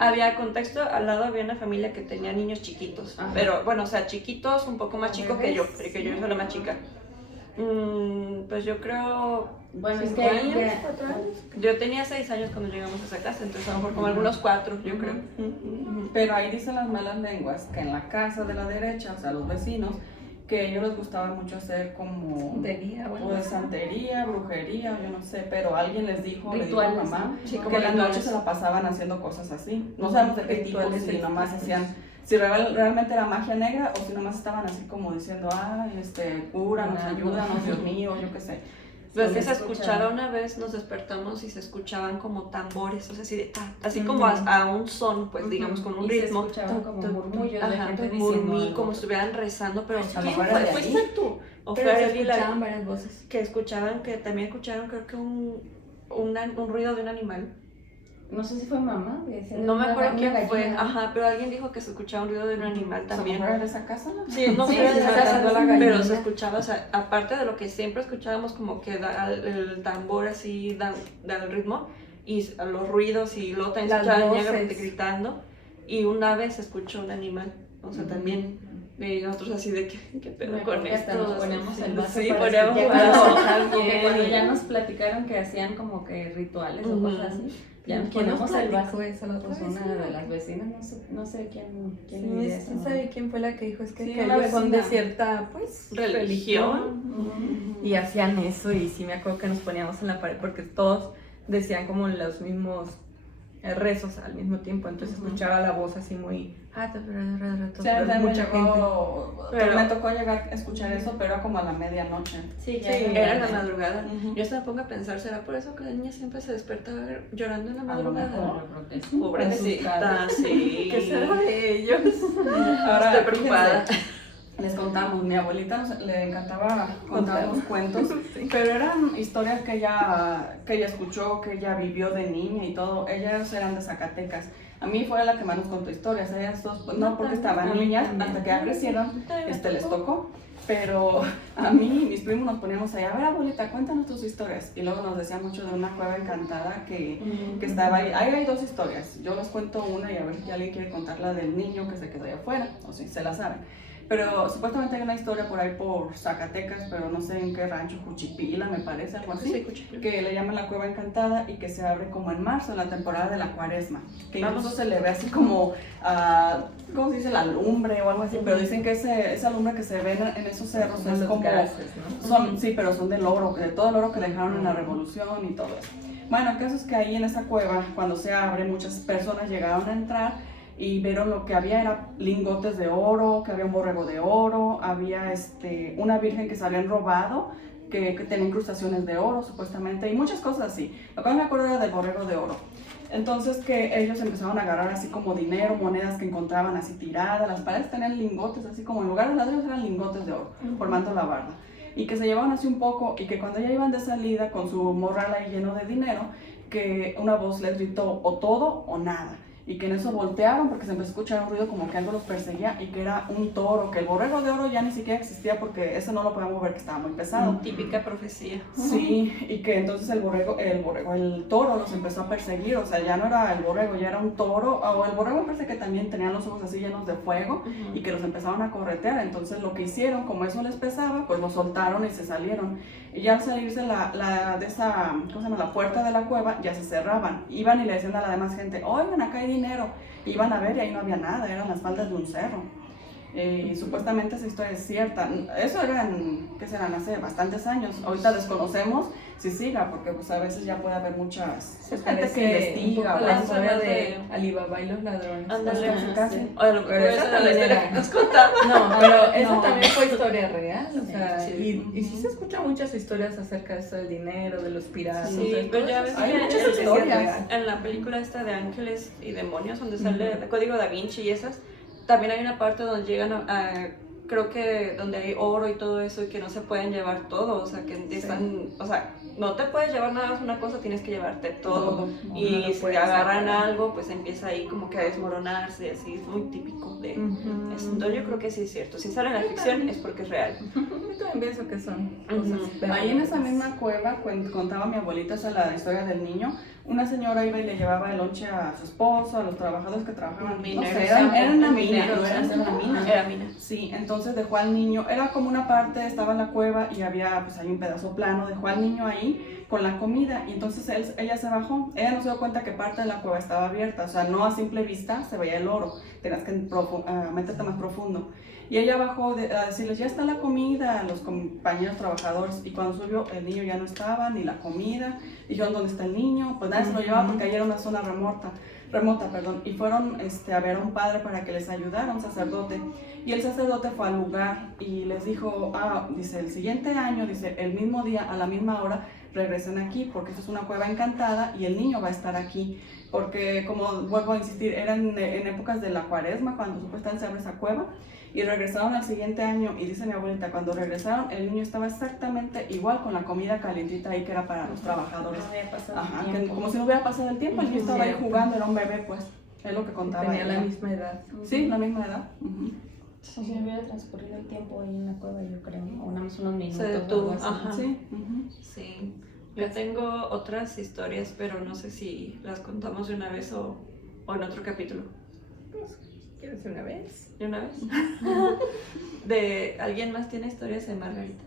Había contexto, al lado había una familia que tenía niños chiquitos. Ajá. Pero bueno, o sea, chiquitos, un poco más chicos que yo, porque yo soy la más chica. Pues yo creo. Bueno, es 5 que años, ya- 4 años. Yo tenía 6 años cuando llegamos a esa casa, entonces a lo mejor como algunos 4, yo creo. Pero ahí dicen las malas lenguas que en la casa de la derecha, o sea, los vecinos, que a ellos les gustaba mucho hacer como Santería, bueno. pues santería, brujería, yo no sé, pero alguien les dijo, le dijo a Rituales, mamá, ¿no? Sí, como que en la rituales. noche se la pasaban haciendo cosas así. No sabemos de qué tipo, Rituales si nomás extraños. hacían, si realmente era magia negra o si nomás estaban así como diciendo, ay, cúranos, ayúdanos, Dios mío, yo qué sé. Pues que Se se escucha. escuchara una vez, nos despertamos y se escuchaban como tambores, o sea, así de así como a un son, pues digamos, con un Y ritmo. se escuchaban como murmullos de Ajá, gente diciendo murmí, algo. como si estuvieran rezando, pero A lo ¿quién mejor fue? era de ¿Fuiste ahí. tú? O Pero fue se Arely la- escuchaban varias voces. que escuchaban, que también escucharon creo que un ruido de un animal. No sé si fue mamá. decía, No me una acuerdo gallina, quién fue, gallina. de pero alguien dijo que se escuchaba un ruido de un animal ¿Se también. fuera de esa casa? Sí, no Sí, sé, se está cantando la pero gallina. se escuchaba, o sea, aparte de lo que siempre escuchábamos como que da el tambor así, da el ritmo, y los ruidos, y luego también se Las escuchaba la niña voces. gritando, y una vez se escuchó un animal, o sea, también, y nosotros así de ¿qué pedo Me con acuerdo que hasta esto? nos poníamos el vaso Sí, para poníamos escuchar. el vaso. Porque cuando ya nos platicaron que hacían como que rituales o cosas así, ya nos ¿Quién nos poníamos el vaso. platicó eso la otra Pues vez? una de las vecinas, no sé quién Sí, diría eso. ¿quién sabe quién fue la que dijo? Es que, Sí, que una ellos son de vecina. cierta, pues, Religión. Y hacían eso, y sí me acuerdo que nos poníamos en la pared porque todos decían como los mismos rezos al mismo tiempo, entonces escuchaba la voz así muy... Sí, a mí también mucha gente. Pero- me tocó llegar a escuchar eso, pero era como a la medianoche. Sí, Sí, era en la madrugada. madrugada. Ujú. Yo hasta me pongo a pensar, ¿será por eso que la niña siempre se despertaba llorando en la A lo madrugada? mejor. Pobrecita, sí. ¿Qué será de ellos? Ahora, Estoy preocupada. fíjense, les contamos, mi abuelita le encantaba contarnos cuentos, pero eran historias que ella escuchó, que ella vivió de niña y todo. Ellas eran de Zacatecas. A mí fue la que más nos contó historias. Ellas dos, pues, no porque estaban niñas, hasta que ya crecieron, les tocó. Pero a mí y mis primos nos poníamos ahí, a ver abuelita, cuéntanos tus historias. Y luego nos decía mucho de una cueva encantada que estaba ahí. Ahí hay 2 historias. Yo les cuento una y a ver si alguien quiere contar la del niño que se quedó ahí afuera, o si se la saben. Pero supuestamente hay una historia por ahí por Zacatecas, pero no sé en qué rancho, Juchipila me parece, algo así, Sí, Cuchipila. que le llaman la Cueva Encantada y que se abre como en marzo, en la temporada de la Cuaresma, que incluso se le ve así como, ¿cómo se dice? La lumbre o algo así, pero dicen que esa lumbre que se ve en esos cerros es los como... gases, ¿no? Sí, pero son del oro, de todo el oro que dejaron en la Revolución y todo eso. Bueno, el caso es que ahí en esa cueva, cuando se abre, muchas personas llegaron a entrar y vieron lo que había era lingotes de oro, que había un borrego de oro, había una virgen que se habían robado, que tenía incrustaciones de oro supuestamente, y muchas cosas así. Lo que me acuerdo era del borrego de oro. Entonces que ellos empezaron a agarrar así como dinero, monedas que encontraban así tiradas, las paredes tenían lingotes, así como en lugar de ladrillos eran lingotes de oro, formando la barda. Y que se llevaban así un poco, y que cuando ya iban de salida con su morral ahí lleno de dinero, que una voz les gritó o todo o nada. Y que en eso voltearon porque se empezó a escuchar un ruido como que algo los perseguía y que era un toro, que el borrego de oro ya ni siquiera existía porque ese no lo podíamos ver, que estaba muy pesado. Típica profecía. Sí, y que entonces el toro los empezó a perseguir, o sea, ya no era el borrego, ya era un toro, o el borrego me parece que también tenían los ojos así llenos de fuego y que los empezaban a corretear, entonces lo que hicieron, como eso les pesaba, pues los soltaron y se salieron. Y ya al salirse la puerta de la cueva, ya se cerraban, iban y le decían a la demás gente, oigan, acá hay dinero, iban a ver y ahí no había nada, eran las faldas de un cerro. Y supuestamente esa historia es cierta. Eso eran, ¿qué serán? Hace bastantes años. Ahorita desconocemos si siga, porque pues a veces ya puede haber muchas gente que investiga. La o historia de de Alibaba y los ladrones. Ándale, casi. O lo Pero esa esa es la también historia era- que nos contaron. No, pero esa No. también fue historia real, o sea, Sí. y sí se escuchan muchas historias acerca de eso del dinero, de los piratas. Sí, de pero todo ya eso. ves Hay que muchas en- historias. En la película esta de Ángeles y Demonios, donde sale el Código Da Vinci y esas, también hay una parte donde llegan creo que donde hay oro y todo eso y que no se pueden llevar todo, o sea, que están, o sea, no te puedes llevar nada más una cosa, tienes que llevarte todo. No, Y no lo si puedes agarran sacar. algo, pues empieza ahí como que a desmoronarse, así, es muy típico de Ujú. eso. Entonces yo creo que sí es cierto, si sale en la ficción es porque es real. Yo también pienso que son cosas Ujú. Ahí en esa verdaderas. misma cueva, contaba mi abuelita, esa la historia del niño, una señora iba y le llevaba el lonche a su esposo, a los trabajadores que trabajaban, no Mineros, sé, era una mina, mineros, no era una mina. Era mina. Sí, entonces dejó al niño, era como una parte, estaba en la cueva y había, pues hay un pedazo plano, dejó al niño ahí con la comida y entonces ella se bajó, ella no se dio cuenta que parte de la cueva estaba abierta, o sea, no a simple vista se veía el oro, tenías que meterte más profundo. Y ella bajó a decirles, ya está la comida a los compañeros trabajadores. Y cuando subió, el niño ya no estaba, ni la comida. Dijeron, ¿dónde está el niño? Pues nadie se lo llevaba porque ahí era una zona remota, y fueron a ver a un padre para que les ayudara, un sacerdote. Y el sacerdote fue al lugar y les dijo, dice, el siguiente año, dice, el mismo día, a la misma hora, regresen aquí porque esto es una cueva encantada y el niño va a estar aquí. Porque, como vuelvo a insistir, eran en épocas de la Cuaresma, cuando supuestamente se abre esa cueva. Y regresaron al siguiente año y dice mi abuelita, cuando regresaron el niño estaba exactamente igual con la comida calientita ahí que era para los trabajadores. No había pasado Ajá, el que tiempo. como si no hubiera pasado el tiempo, el niño estaba ahí Cierto. jugando, era un bebé pues, es lo que contaba Tenía la ella. misma edad. Sí, la misma edad. Ujú. O si hubiera transcurrido el tiempo ahí en la cueva, yo creo, ¿no? O nada más unos minutos. Se detuvo, o algo así. ajá. Sí, ujú. Sí, yo tengo otras historias, pero no sé si las contamos de una vez o en otro capítulo. ¿Quieres una vez? ¿De una vez? ¿De alguien más tiene historias de Margarita?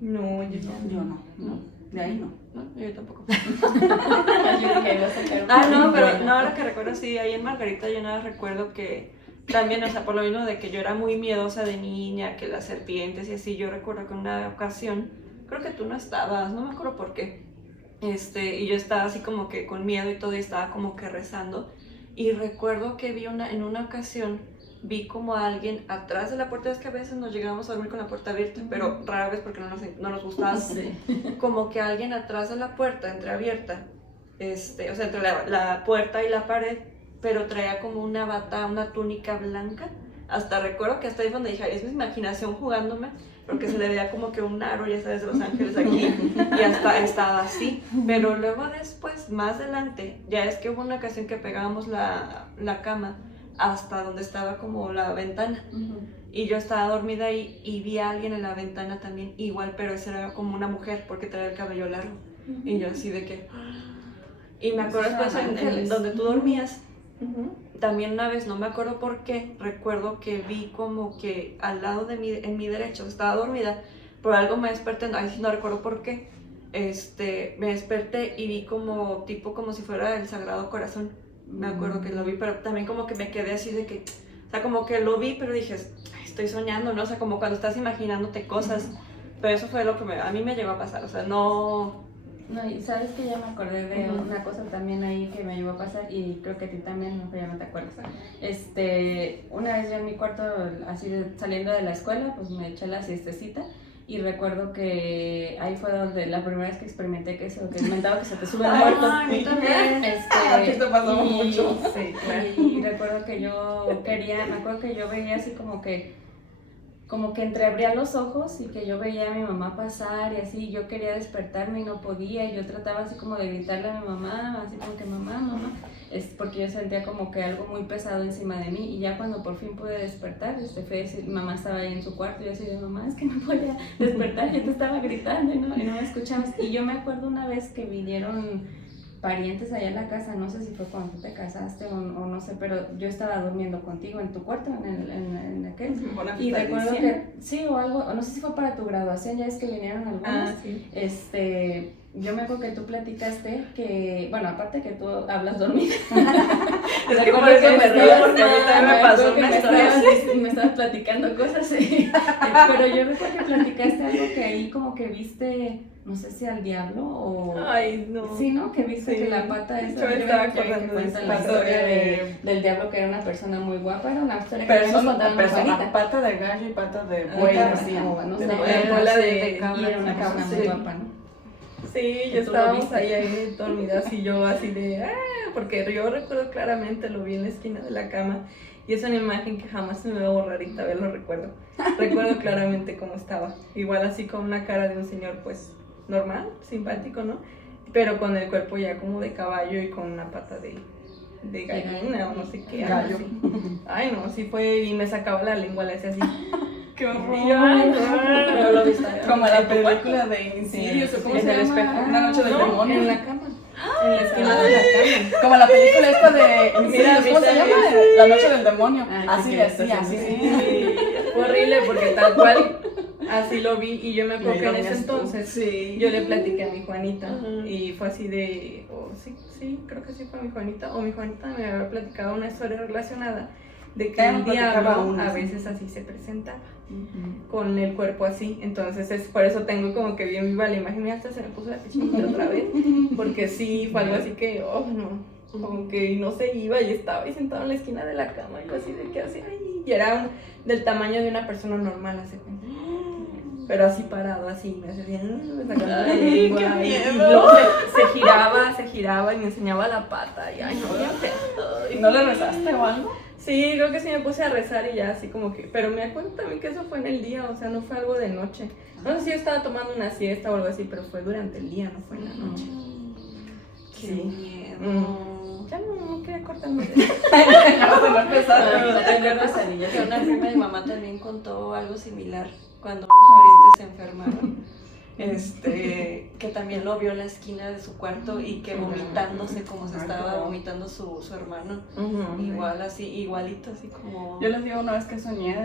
No, yo no. Yo no, de ahí no. No, yo tampoco. Yo dije, iba a sacar una No, pero buena. no, ahora que recuerdo, sí, ahí en Margarita yo nada recuerdo que también, o sea, por lo mismo de que yo era muy miedosa de niña, que las serpientes y así, yo recuerdo que en una ocasión, creo que tú no estabas, no me acuerdo por qué, y yo estaba así como que con miedo y todo, y estaba como que rezando, y recuerdo que en una ocasión, vi como a alguien atrás de la puerta, es que a veces nos llegábamos a dormir con la puerta abierta, pero rara vez porque no nos gustaba, Sí. como que alguien atrás de la puerta, entreabierta, o sea, entre la puerta y la pared, pero traía como una bata, una túnica blanca. Hasta recuerdo que hasta ahí fue donde dije, es mi imaginación jugándome, porque se le veía como que un aro, ya sabes, de los ángeles aquí, y hasta estaba así. Pero luego después, más adelante, ya es que hubo una ocasión que pegábamos la cama hasta donde estaba como la ventana. Y yo estaba dormida ahí y vi a alguien en la ventana también, igual, pero esa era como una mujer porque traía el cabello largo. Y yo así de que... Y me acuerdo después en donde tú dormías, también una vez, no me acuerdo por qué, recuerdo que vi como que al lado de mí, en mi derecho, estaba dormida, por algo me desperté, ahí sí no recuerdo por qué, me desperté y vi como, tipo como si fuera el Sagrado Corazón, me acuerdo que lo vi, pero también como que me quedé así de que, o sea, como que lo vi, pero dije, "Ay, estoy soñando", ¿no? O sea, como cuando estás imaginándote cosas, pero eso fue lo que a mí me llegó a pasar, o sea, no... No, y sabes que ya me acordé de una cosa también ahí que me llegó a pasar y creo que a ti también, no, pero ya no te acuerdas. Una vez yo en mi cuarto, así saliendo de la escuela, pues me eché la siestecita y recuerdo que ahí fue donde la primera vez que experimenté que eso, que inventaba que se te sube el muerto. a mí también. Aquí te pasó mucho. Sí, claro. Y recuerdo que me acuerdo que yo veía así como que entreabría los ojos y que yo veía a mi mamá pasar y así, yo quería despertarme y no podía, y yo trataba así como de gritarle a mi mamá, así como que mamá, porque yo sentía como que algo muy pesado encima de mí, y ya cuando por fin pude despertar, fue decir, mi mamá estaba ahí en su cuarto, y yo así de, mamá, es que no podía despertar, yo te estaba gritando y no me escuchabas. Y yo me acuerdo una vez que vinieron parientes allá en la casa, no sé si fue cuando tú te casaste o no sé, pero yo estaba durmiendo contigo en tu cuarto, en aquel, y recuerdo que, sí, o algo, o no sé si fue para tu graduación, ya es que vinieron algunos, Sí. Yo me acuerdo que tú platicaste que, bueno, aparte que tú hablas dormida. Es que por eso me río, porque a mí también me pasó una historia así. Me estabas platicando cosas, pero yo recuerdo que platicaste algo que ahí como que viste, no sé si al diablo o... Ay, no. Sí, ¿no? Que viste Sí. que la pata esa... Yo me estaba que acordando de cuentan esa la historia historia del diablo, que era una persona muy guapa, era una historia que nos contaban Persona, pata de gallo y pata de buey, cabra, así. no sé, bola de y era una cabra muy sí. guapa, ¿no? Sí, ¿Y yo tú lo estábamos viste? ahí dormidas y yo así de, porque yo recuerdo claramente, lo vi en la esquina de la cama y es una imagen que jamás se me va a borrar y todavía lo recuerdo. Recuerdo claramente cómo estaba, igual así con una cara de un señor pues normal, simpático, ¿no? Pero con el cuerpo ya como de caballo y con una pata de gallina o no sé qué. Gallo. Así. Ay no, sí fue y me sacaba la lengua, le hacía así. ¡Qué horror! Y yo, ay, no, Pero lo viste. Como la en tu cuarto. película de Insidious, ¿cómo en se el llama? espejo. Una noche del No, demonio. en la cama. En la esquina de la cama. Como la película esta de Insidious, ¿cómo se llama? La noche del demonio. Ay, Así sí, le sí, hacía, sí, así. Sí, fue horrible porque tal cual así lo vi y yo me acuerdo Y que en lo ese veías tú. entonces Sí. yo le platiqué a mi Juanita Ujú. y fue así de, sí, creo que sí fue mi Juanita, o mi Juanita me había platicado una historia relacionada de que Ella me el platicaba diablo una, a sí. veces así se presenta con el cuerpo así, entonces es por eso tengo como que bien viva la imagen y hasta se me puso la pichinita otra vez, porque sí, fue algo así que, oh no, como que no se iba y estaba ahí sentado en la esquina de la cama y yo así de que así, y era del tamaño de una persona normal, hace cuenta. Pero así parado, así, me hacía bien, me sacaba la lengua, qué y miedo. luego se giraba y me enseñaba la pata, y ay, no, bien feo. ¿Y no le rezaste o algo? Sí, creo que sí me puse a rezar y ya así como que, pero me acuerdo también que eso fue en el día, o sea, no fue algo de noche. No sé si yo estaba tomando una siesta o algo así, pero fue durante el día, no fue en la noche. Qué Sí. miedo. Ya no quería cortarme de Ya se va a empezar. Que una prima de mi mamá también contó algo similar cuando unos parientes se enfermaron. Que también lo vio en la esquina de su cuarto y que vomitándose como se estaba vomitando su hermano. Igual así, igualito, así como... Yo les digo una vez que soñé,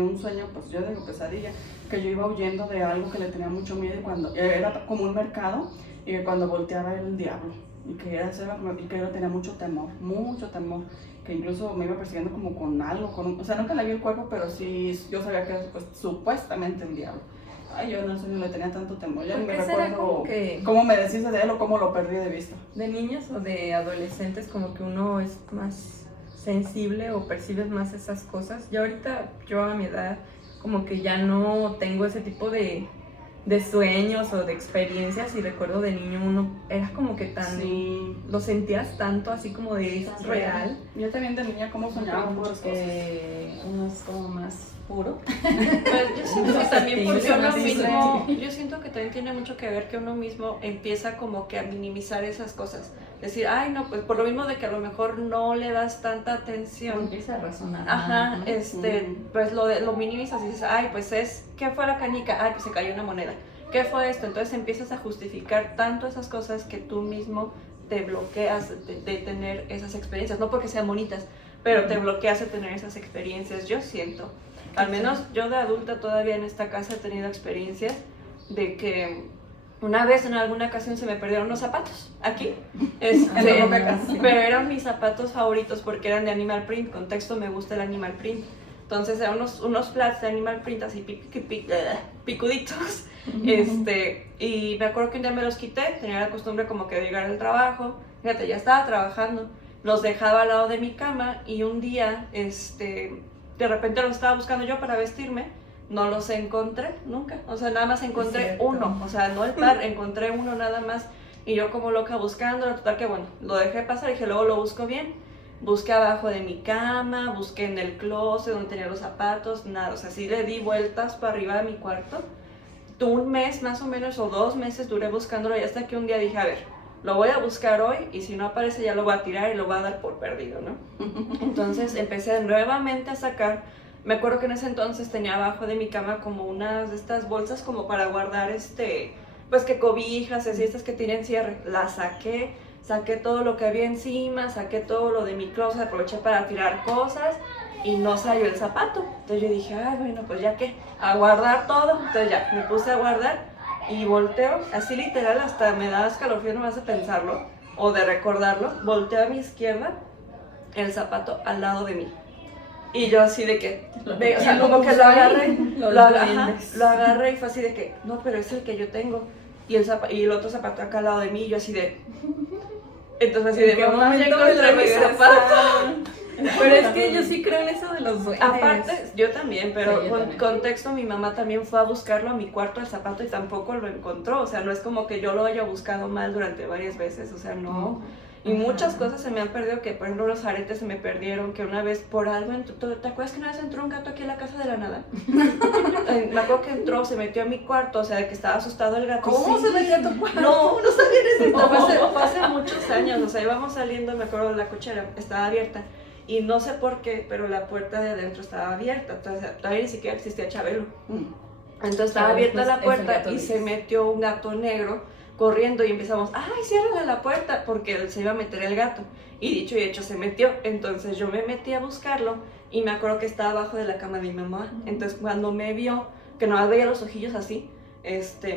un sueño, pues yo digo pesadilla, que yo iba huyendo de algo que le tenía mucho miedo y cuando era como un mercado y que cuando volteaba era el diablo y que era y que yo tenía mucho temor, que incluso me iba persiguiendo como con algo, o sea, nunca le vi el cuerpo, pero sí yo sabía que era pues, supuestamente el diablo. Ay, yo en el sueño le tenía tanto temor, ya ni ¿Por me qué será recuerdo como que cómo me deshice de él o cómo lo perdí de vista. de niños o de adolescentes como que uno es más sensible o percibes más esas cosas? Ya ahorita yo a mi edad como que ya no tengo ese tipo de sueños o de experiencias y recuerdo de niño uno era como que tan... Sí. Lo sentías tanto así como de es real. Yo también de niña como soñaba muchas cosas. Porque uno es como más puro. Pues yo siento que también porque Sí, uno sí, mismo, yo siento que también tiene mucho que ver que uno mismo empieza como que a minimizar esas cosas. Decir, ay no, pues por lo mismo de que a lo mejor no le das tanta atención. Empieza a razonar. Ajá, ¿no? pues lo minimizas y dices, ay, pues ¿qué fue la canica? Ay, pues se cayó una moneda. ¿Qué fue esto? Entonces empiezas a justificar tanto esas cosas que tú mismo te bloqueas de tener esas experiencias, no porque sean bonitas, pero te bloqueas de tener esas experiencias, yo siento. Al menos yo de adulta todavía en esta casa he tenido experiencias de que una vez en alguna ocasión se me perdieron los zapatos, aquí, pero eran mis zapatos favoritos porque eran de animal print, contexto, me gusta el animal print. Entonces eran unos flats de animal print así picuditos, y me acuerdo que un día me los quité, tenía la costumbre como que de llegar al trabajo, fíjate, ya estaba trabajando, los dejaba al lado de mi cama y un día, de repente los estaba buscando yo para vestirme, no los encontré nunca, o sea, nada más encontré uno, o sea, no el par, encontré uno nada más, y yo como loca buscándolo, total que bueno, lo dejé pasar y dije, luego lo busco bien, busqué abajo de mi cama, busqué en el closet donde tenía los zapatos, nada, o sea, sí le di vueltas para arriba de mi cuarto, un mes más o menos, o 2 meses duré buscándolo, y hasta que un día dije, a ver, lo voy a buscar hoy, y si no aparece ya lo voy a tirar y lo voy a dar por perdido, ¿no? Entonces empecé nuevamente a sacar. Me acuerdo que en ese entonces tenía abajo de mi cama como unas de estas bolsas como para guardar pues que cobijas, así, estas que tienen cierre. Las saqué todo lo que había encima, saqué todo lo de mi closet, aproveché para tirar cosas y no salió el zapato. Entonces yo dije, ay, bueno, pues ya que, a guardar todo. Entonces ya, me puse a guardar y volteo, así literal, hasta me da escalofrío nomás de pensarlo o de recordarlo. Volteo a mi izquierda, el zapato al lado de mí. Y yo así de que, o sea, como que lo agarré, lo agarré y fue así de que, no, pero es el que yo tengo. Y el otro zapato acá al lado de mí, y yo así de... Entonces así de, mamá, ya encontré mi zapato. Pero es que yo sí creo en eso de los duendes. Aparte, yo también, pero Sí, yo también. Contexto, mi mamá también fue a buscarlo a mi cuarto el zapato y tampoco lo encontró. O sea, no es como que yo lo haya buscado mal durante varias veces, o sea, no. Y muchas cosas se me han perdido, que por ejemplo los aretes se me perdieron, que una vez por algo ¿te acuerdas que una vez entró un gato aquí a la casa de la nada? Me acuerdo que entró, se metió a mi cuarto, o sea, que estaba asustado el gato. ¿Cómo se metió a tu cuarto? No sabía eso. Fue hace muchos años, o sea, íbamos saliendo, me acuerdo, la cochera estaba abierta. Y no sé por qué, pero la puerta de adentro estaba abierta, entonces todavía ni siquiera existía Chabelo. Entonces estaba abierta la puerta y se metió un gato negro corriendo y empezamos, ay, ciérrale la puerta, porque se iba a meter el gato. Y dicho y hecho se metió, entonces yo me metí a buscarlo y me acuerdo que estaba abajo de la cama de mi mamá. Entonces cuando me vio, que nomás veía los ojillos así,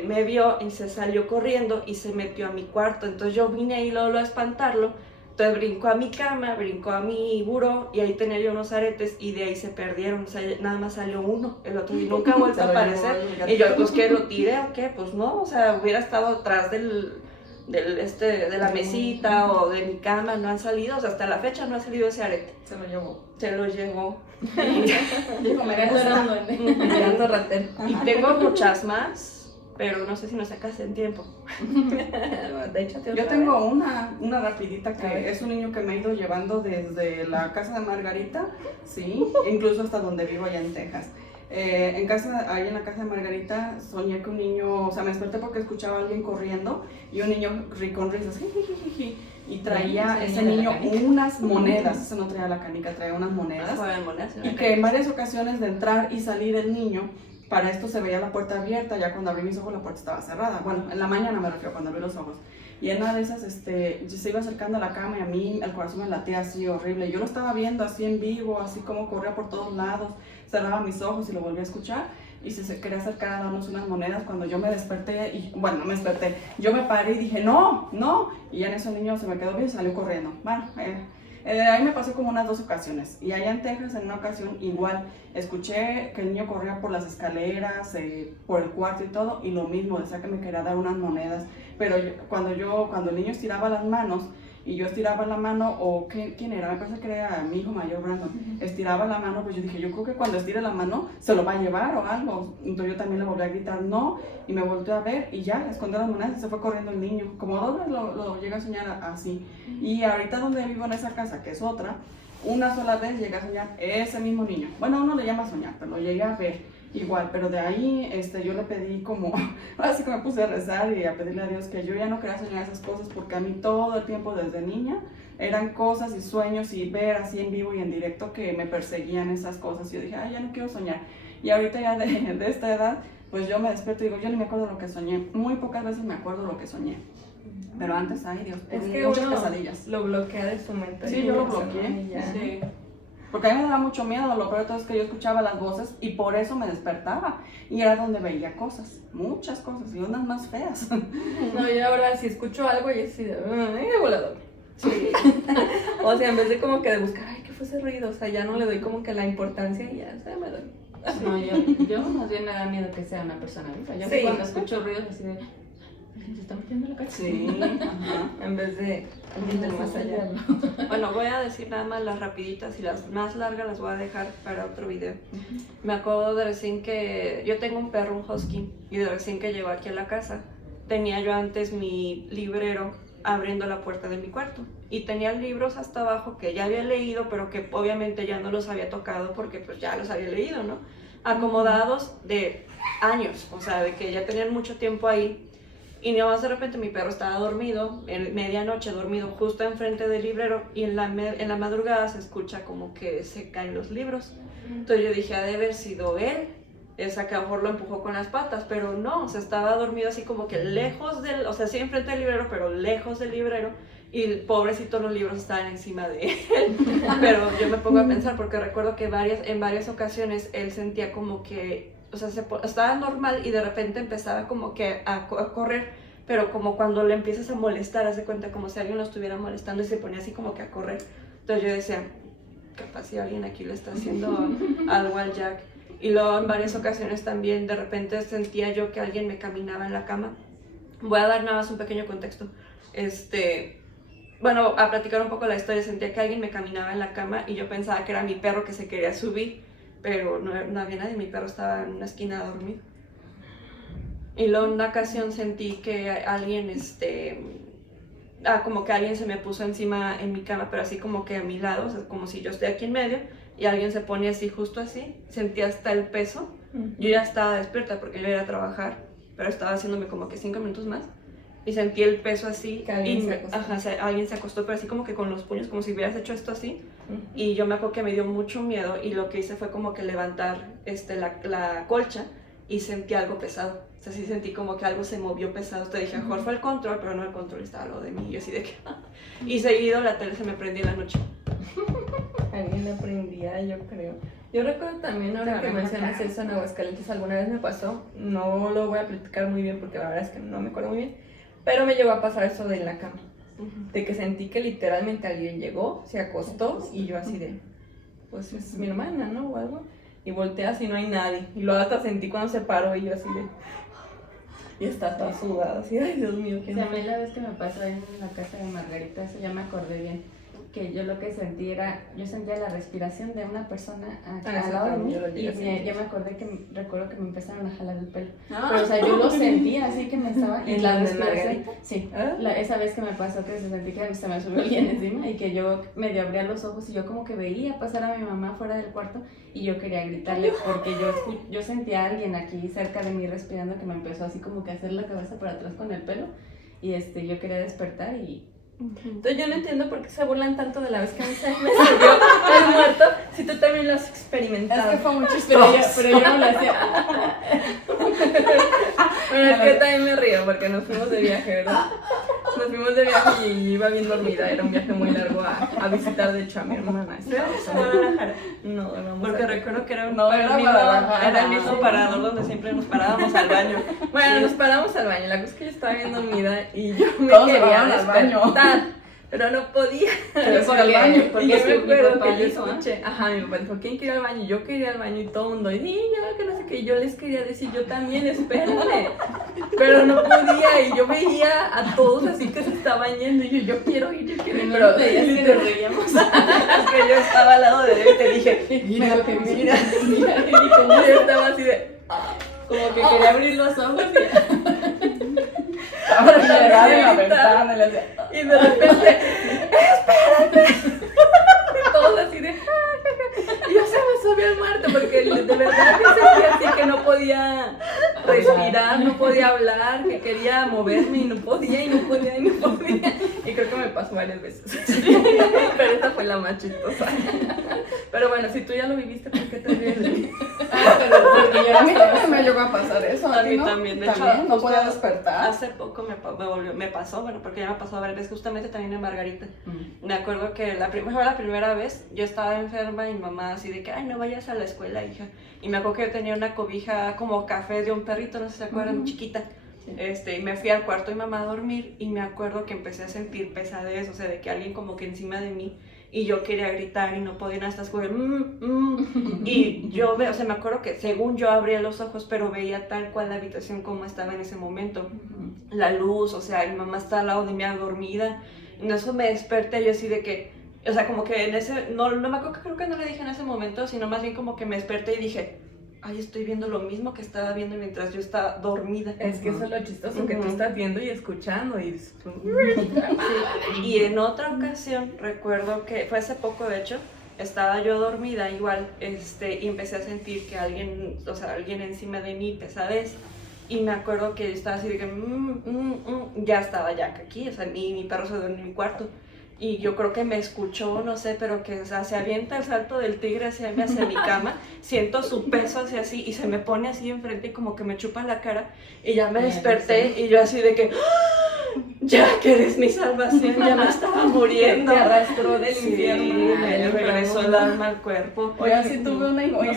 me vio y se salió corriendo y se metió a mi cuarto. Entonces yo vine ahí luego a espantarlo. Entonces brincó a mi cama, brincó a mi buró y ahí tenía yo unos aretes y de ahí se perdieron, o sea, nada más salió uno, el otro y nunca ha vuelto a aparecer. Y yo, pues, ¿qué, lo tiré o qué? Pues no, o sea, hubiera estado atrás de la mesita o de mi cama, no han salido, o sea, hasta la fecha no ha salido ese arete. Se lo llevó. Se lo llevó. Dijo, me mirando ratero. Y tengo muchas más, pero no sé si nos sacas en tiempo. De hecho, yo tengo una rapidita que es un niño que me he ido llevando desde la casa de Margarita, sí, incluso hasta donde vivo allá en Texas. Ahí en la casa de Margarita soñé que un niño, o sea, me desperté porque escuchaba a alguien corriendo y un niño con risas, y traía ese niño unas monedas, ese no traía la canica, traía unas monedas, y que en varias ocasiones de entrar y salir el niño, para esto se veía la puerta abierta, ya cuando abrí mis ojos la puerta estaba cerrada, bueno, en la mañana me refiero, cuando abrí los ojos. Y en una de esas se iba acercando a la cama y a mí el corazón me latía así horrible. Yo lo estaba viendo así en vivo, así como corría por todos lados, cerraba mis ojos y lo volví a escuchar. Y se quería acercar a darnos unas monedas cuando yo me desperté, y bueno, no me desperté, yo me paré y dije, no, y ya en eso el niño se me quedó bien y salió corriendo. Bueno, ahí me pasó como unas 2 ocasiones. Y allá en Texas, en una ocasión, igual, escuché que el niño corría por las escaleras, por el cuarto y todo, y lo mismo, decía que me quería dar unas monedas. Pero cuando el niño estiraba las manos, y yo estiraba la mano, o ¿quién era? Me parece que era mi hijo mayor, Brandon. Estiraba la mano, pues yo dije, yo creo que cuando estire la mano se lo va a llevar o algo. Entonces yo también le volví a gritar, no, y me volteé a ver, y ya, escondió las monedas y se fue corriendo el niño. Como 2 veces lo llegué a soñar así. Y ahorita donde vivo en esa casa, que es otra, una sola vez llegué a soñar ese mismo niño. Bueno, uno le llama soñar, pero lo llegué a ver. Igual, pero de ahí yo le pedí como, así que me puse a rezar y a pedirle a Dios que yo ya no quería soñar esas cosas, porque a mí todo el tiempo desde niña eran cosas y sueños y ver así en vivo y en directo que me perseguían esas cosas. Y yo dije, ay, ya no quiero soñar. Y ahorita ya de esta edad, pues yo me despierto y digo, yo ni me acuerdo lo que soñé. Muy pocas veces me acuerdo lo que soñé. Pero antes, ay Dios, es que muchas uno pesadillas. lo bloquea de su mente. Sí, yo lo bloqueé. Sí. Porque a mí me daba mucho miedo, lo peor de todo es que yo escuchaba las voces y por eso me despertaba. Y era donde veía cosas, muchas cosas, y unas más feas. No, yo ahora si escucho algo y así de volador. Sí. O sea, en vez de como que de buscar, ay, ¿qué fue ese ruido? O sea, ya no le doy como que la importancia y ya, o sea, me doy. No, yo más bien me da miedo que sea una persona viva. Yo Sí. cuando escucho ruidos así de, ¿alguien se está metiendo en la casa? Sí, ajá. En vez de ir más allá. Bueno, voy a decir nada más las rapiditas y las más largas las voy a dejar para otro video. Me acuerdo de recién que yo tengo un perro, un husky, y de recién que llegó aquí a la casa, tenía yo antes mi librero abriendo la puerta de mi cuarto y tenía libros hasta abajo que ya había leído, pero que obviamente ya no los había tocado porque pues ya los había leído, ¿no? Acomodados de años, o sea, de que ya tenían mucho tiempo ahí. Y nada más de repente mi perro estaba dormido, en medianoche dormido justo enfrente del librero, y en la madrugada se escucha como que se caen los libros. Entonces yo dije, ha de haber sido él, esa que a lo mejor lo empujó con las patas, pero no, o sea, estaba dormido así como que lejos del, o sea, sí enfrente del librero, pero lejos del librero, y pobrecito los libros estaban encima de él. Pero yo me pongo a pensar, porque recuerdo que en varias ocasiones él sentía como que, o sea, estaba normal y de repente empezaba como que a correr, pero como cuando le empiezas a molestar, haz de cuenta como si alguien lo estuviera molestando y se ponía así como que a correr. Entonces yo decía, capaz si alguien aquí le está haciendo algo al Jack. Y luego en varias ocasiones también de repente sentía yo que alguien me caminaba en la cama. Voy a dar nada más un pequeño contexto. Bueno, a platicar un poco la historia, sentía que alguien me caminaba en la cama y yo pensaba que era mi perro que se quería subir, pero no había nadie, mi perro estaba en una esquina dormido. Y luego en una ocasión sentí que alguien, como que alguien se me puso encima en mi cama, pero así como que a mi lado, o sea, como si yo estoy aquí en medio, y alguien se pone así, justo así, sentí hasta el peso. Yo ya estaba despierta porque yo iba a trabajar, pero estaba haciéndome como que 5 minutos más, y sentí el peso así, Que alguien y se acostó. alguien se acostó, pero así como que con los puños, como si hubieras hecho esto así, y yo me acuerdo que me dio mucho miedo, y lo que hice fue como que levantar la colcha, y sentí algo pesado. O sea, sí sentí como que algo se movió pesado. Te dije, mejor fue el control, pero no el control, estaba lo de mí. Yo así de que... Y seguido la tele se me prendía en la noche. Alguien le prendía, yo creo. Yo recuerdo también, ahora que mencionas eso en Aguascalientes, alguna vez me pasó, no lo voy a platicar muy bien porque la verdad es que no me acuerdo muy bien, pero me llegó a pasar eso de la cama, de que sentí que literalmente alguien llegó, se acostó y yo así de, pues es mi hermana, ¿no? O algo, y volteé así, no hay nadie, y luego hasta sentí cuando se paró y yo así de... Y está toda sudada, así, ay Dios mío, qué O sea, a mí la vez que me pasó en la casa de Margarita, eso ya me acordé bien, que yo lo que sentí era, yo sentía la respiración de una persona al lado de mí, y yo me acordé que, recuerdo que me empezaron a jalar el pelo, pero o sea, yo lo sentía así que me estaba... ¿En la de Margarita? Sí, esa vez que me pasó que sentí que se me subió alguien encima y que yo medio abría los ojos y yo como que veía pasar a mi mamá fuera del cuarto y yo quería gritarle porque yo sentía a alguien aquí cerca de mí respirando que me empezó así como que a hacer la cabeza para atrás con el pelo y yo quería despertar y... Entonces yo no entiendo por qué se burlan tanto de la vez que a mí se me subió el muerto si tú también lo has experimentado. Es que fue muy chistoso, pero yo no lo hacía. Bueno, es que también me río porque nos fuimos de viaje, ¿verdad? Nos fuimos de viaje y iba bien dormida, era un viaje muy largo a visitar de hecho a mi hermana. No, Porque recuerdo que era el mismo mismo parador donde siempre nos parábamos al baño. Bueno, nos paramos al baño, la cosa es que yo estaba bien dormida y yo me Todos se quería van al baño. despertar, pero no podía. ¿Quieres ir al baño? Y yo me acuerdo papá que yo dijo, escuché, mi papá dijo, ¿quién quiere ir al baño? Y yo quería ir al baño y todo el mundo, y ya, que no sé qué, y yo les quería decir, yo también, espérame, pero no podía, y yo veía a todos así que se estaban yendo, y yo quiero ir, Pero veías que nos reíamos. Es que yo estaba al lado de él y te dije, Mira lo que mira. y como yo estaba así de, que quería abrir los ojos Ahora llegar en la ventana y le decía, y de repente, espérate, todos así de, y yo se me subió el muerto, porque de verdad que sentía así que no podía respirar, no podía hablar, que quería moverme y no podía, y creo que me pasó varias veces, pero esta fue la más chistosa. Pero bueno, si tú ya lo viviste, ¿por qué te ríes de mí? pero porque yo A mí también me llegó a pasar eso. A ti mí no? también, de hecho, ¿También? ¿No justo podía despertar? Hace poco me pasó, bueno, porque ya me pasó varias veces, justamente también en Margarita. Me acuerdo que la primera vez yo estaba enferma y mi mamá así de que, ay, no vayas a la escuela, hija. Y me acuerdo que yo tenía una cobija como café de un perrito, no sé si se acuerdan, chiquita. Y me fui al cuarto de mi mamá a dormir y me acuerdo que empecé a sentir pesadez, o sea, de que alguien como que encima de mí y yo quería gritar y no podía nada, estás como y yo o sea, me acuerdo que según yo abría los ojos, pero veía tal cual la habitación como estaba en ese momento, la luz, o sea, mi mamá está al lado de mí dormida, y en eso me desperté yo así de que, o sea, como que en ese, no me acuerdo, creo que no le dije en ese momento, sino más bien como que me desperté y dije, ay, estoy viendo lo mismo que estaba viendo mientras yo estaba dormida. Es que eso es lo chistoso, que tú estás viendo y escuchando y... Y en otra ocasión, recuerdo que fue hace poco de hecho, estaba yo dormida igual, y empecé a sentir que alguien encima de mí, pesadez, y me acuerdo que yo estaba así de que, ya estaba Jack aquí, o sea, mi perro se duerme en mi cuarto. Y yo creo que me escuchó, no sé, pero que, o sea, se avienta el salto del tigre hacia mi cama, siento su peso hacia así y se me pone así enfrente y como que me chupa la cara y ya me desperté y yo así de que, ¡ah! Ya que eres mi salvación, ya me estaba muriendo. Te arrastró del infierno. Me regresó el alma al cuerpo. Oye, sí tuve una igual.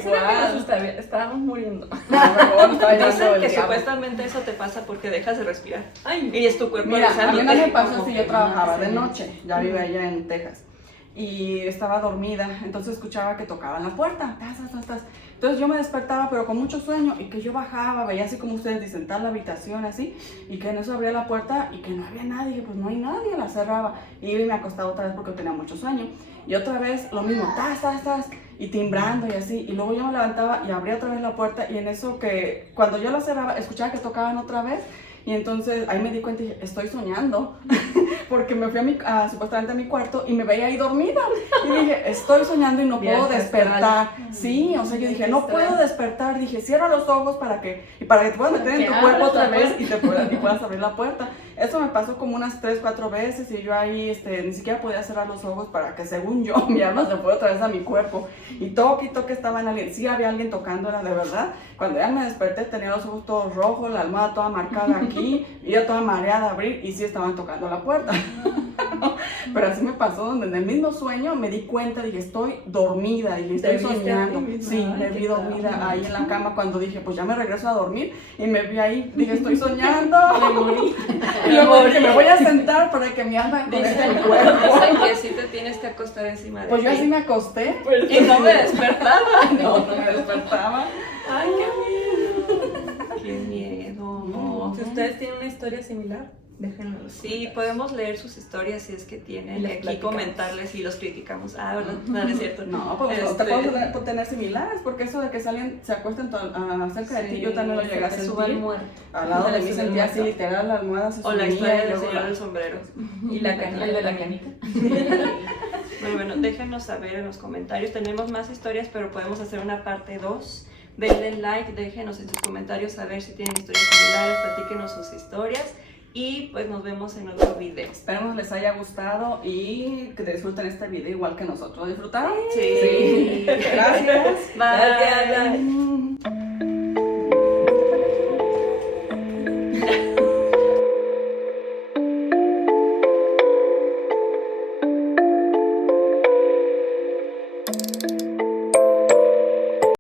Estábamos muriendo. Dicen que supuestamente eso te pasa porque dejas de respirar. Ay, Y es tu cuerpo Mira, a mí no me avisándote. pasó si yo trabajaba de noche, ya vivía allá en Texas, y estaba dormida, entonces escuchaba que tocaban la puerta, entonces yo me despertaba pero con mucho sueño y que yo bajaba, veía así como ustedes dicen, tal la habitación así, y que en eso abría la puerta y que no había nadie, pues no hay nadie, la cerraba, y me acostaba otra vez porque tenía mucho sueño, y otra vez lo mismo, y timbrando y así, y luego yo me levantaba y abría otra vez la puerta, y en eso que cuando yo la cerraba escuchaba que tocaban otra vez. Y entonces ahí me di cuenta y dije, estoy soñando, porque me fui supuestamente a mi cuarto y me veía ahí dormida. Y dije, estoy soñando y no puedo despertar. Sí, o sea, yo dije, no puedo despertar. Dije, cierra los ojos para que te puedas meter en tu cuerpo otra vez y puedas abrir la puerta. Eso me pasó como unas 3, 4 veces y yo ahí ni siquiera podía cerrar los ojos para que, según yo, mi alma se fuera otra vez a mi cuerpo. Y toque estaba en alguien. Sí había alguien tocándola, de verdad. Cuando ya me desperté tenía los ojos todos rojos, la almohada toda marcada aquí, y yo toda mareada a abrir y sí estaban tocando la puerta. Pero así me pasó, donde en el mismo sueño me di cuenta, dije, estoy dormida, dije, estoy soñando. Sí, me vi dormida ahí en la cama cuando dije, pues ya me regreso a dormir, y me vi ahí, dije, estoy soñando. Me morí. Y luego dije, me voy a sentar para que mi alma conecte el cuerpo. Dicen que sí te tienes que acostar encima de Pues yo ti. así me acosté. Y no me despertaba. No me despertaba. ay, qué miedo. Qué miedo. Si ustedes tienen una historia similar, déjenlo. Sí, podemos leer sus historias si es que tienen, Y las aquí platicamos. comentarles y los criticamos. Ah, ¿verdad? No, no es cierto. No, pues te puedo tener similares, porque eso de que alguien se acuesten cerca de ti, yo también lo llegué a Se sube al sentir. muerto. Al lado de mí Se sentía sube así, el literal, la almohada se O la subía historia y del luego señor del sombrero. Y la canilla El de de la la canita. Bueno, déjenos saber en los comentarios. Tenemos más historias, pero podemos hacer una parte 2. Denle like, déjenos en sus comentarios saber si tienen historias similares, platíquenos sus historias. Y pues nos vemos en otro video. Esperemos les haya gustado y que disfruten este video igual que nosotros. ¿Disfrutaron? Sí. Gracias. Bye. Gracias.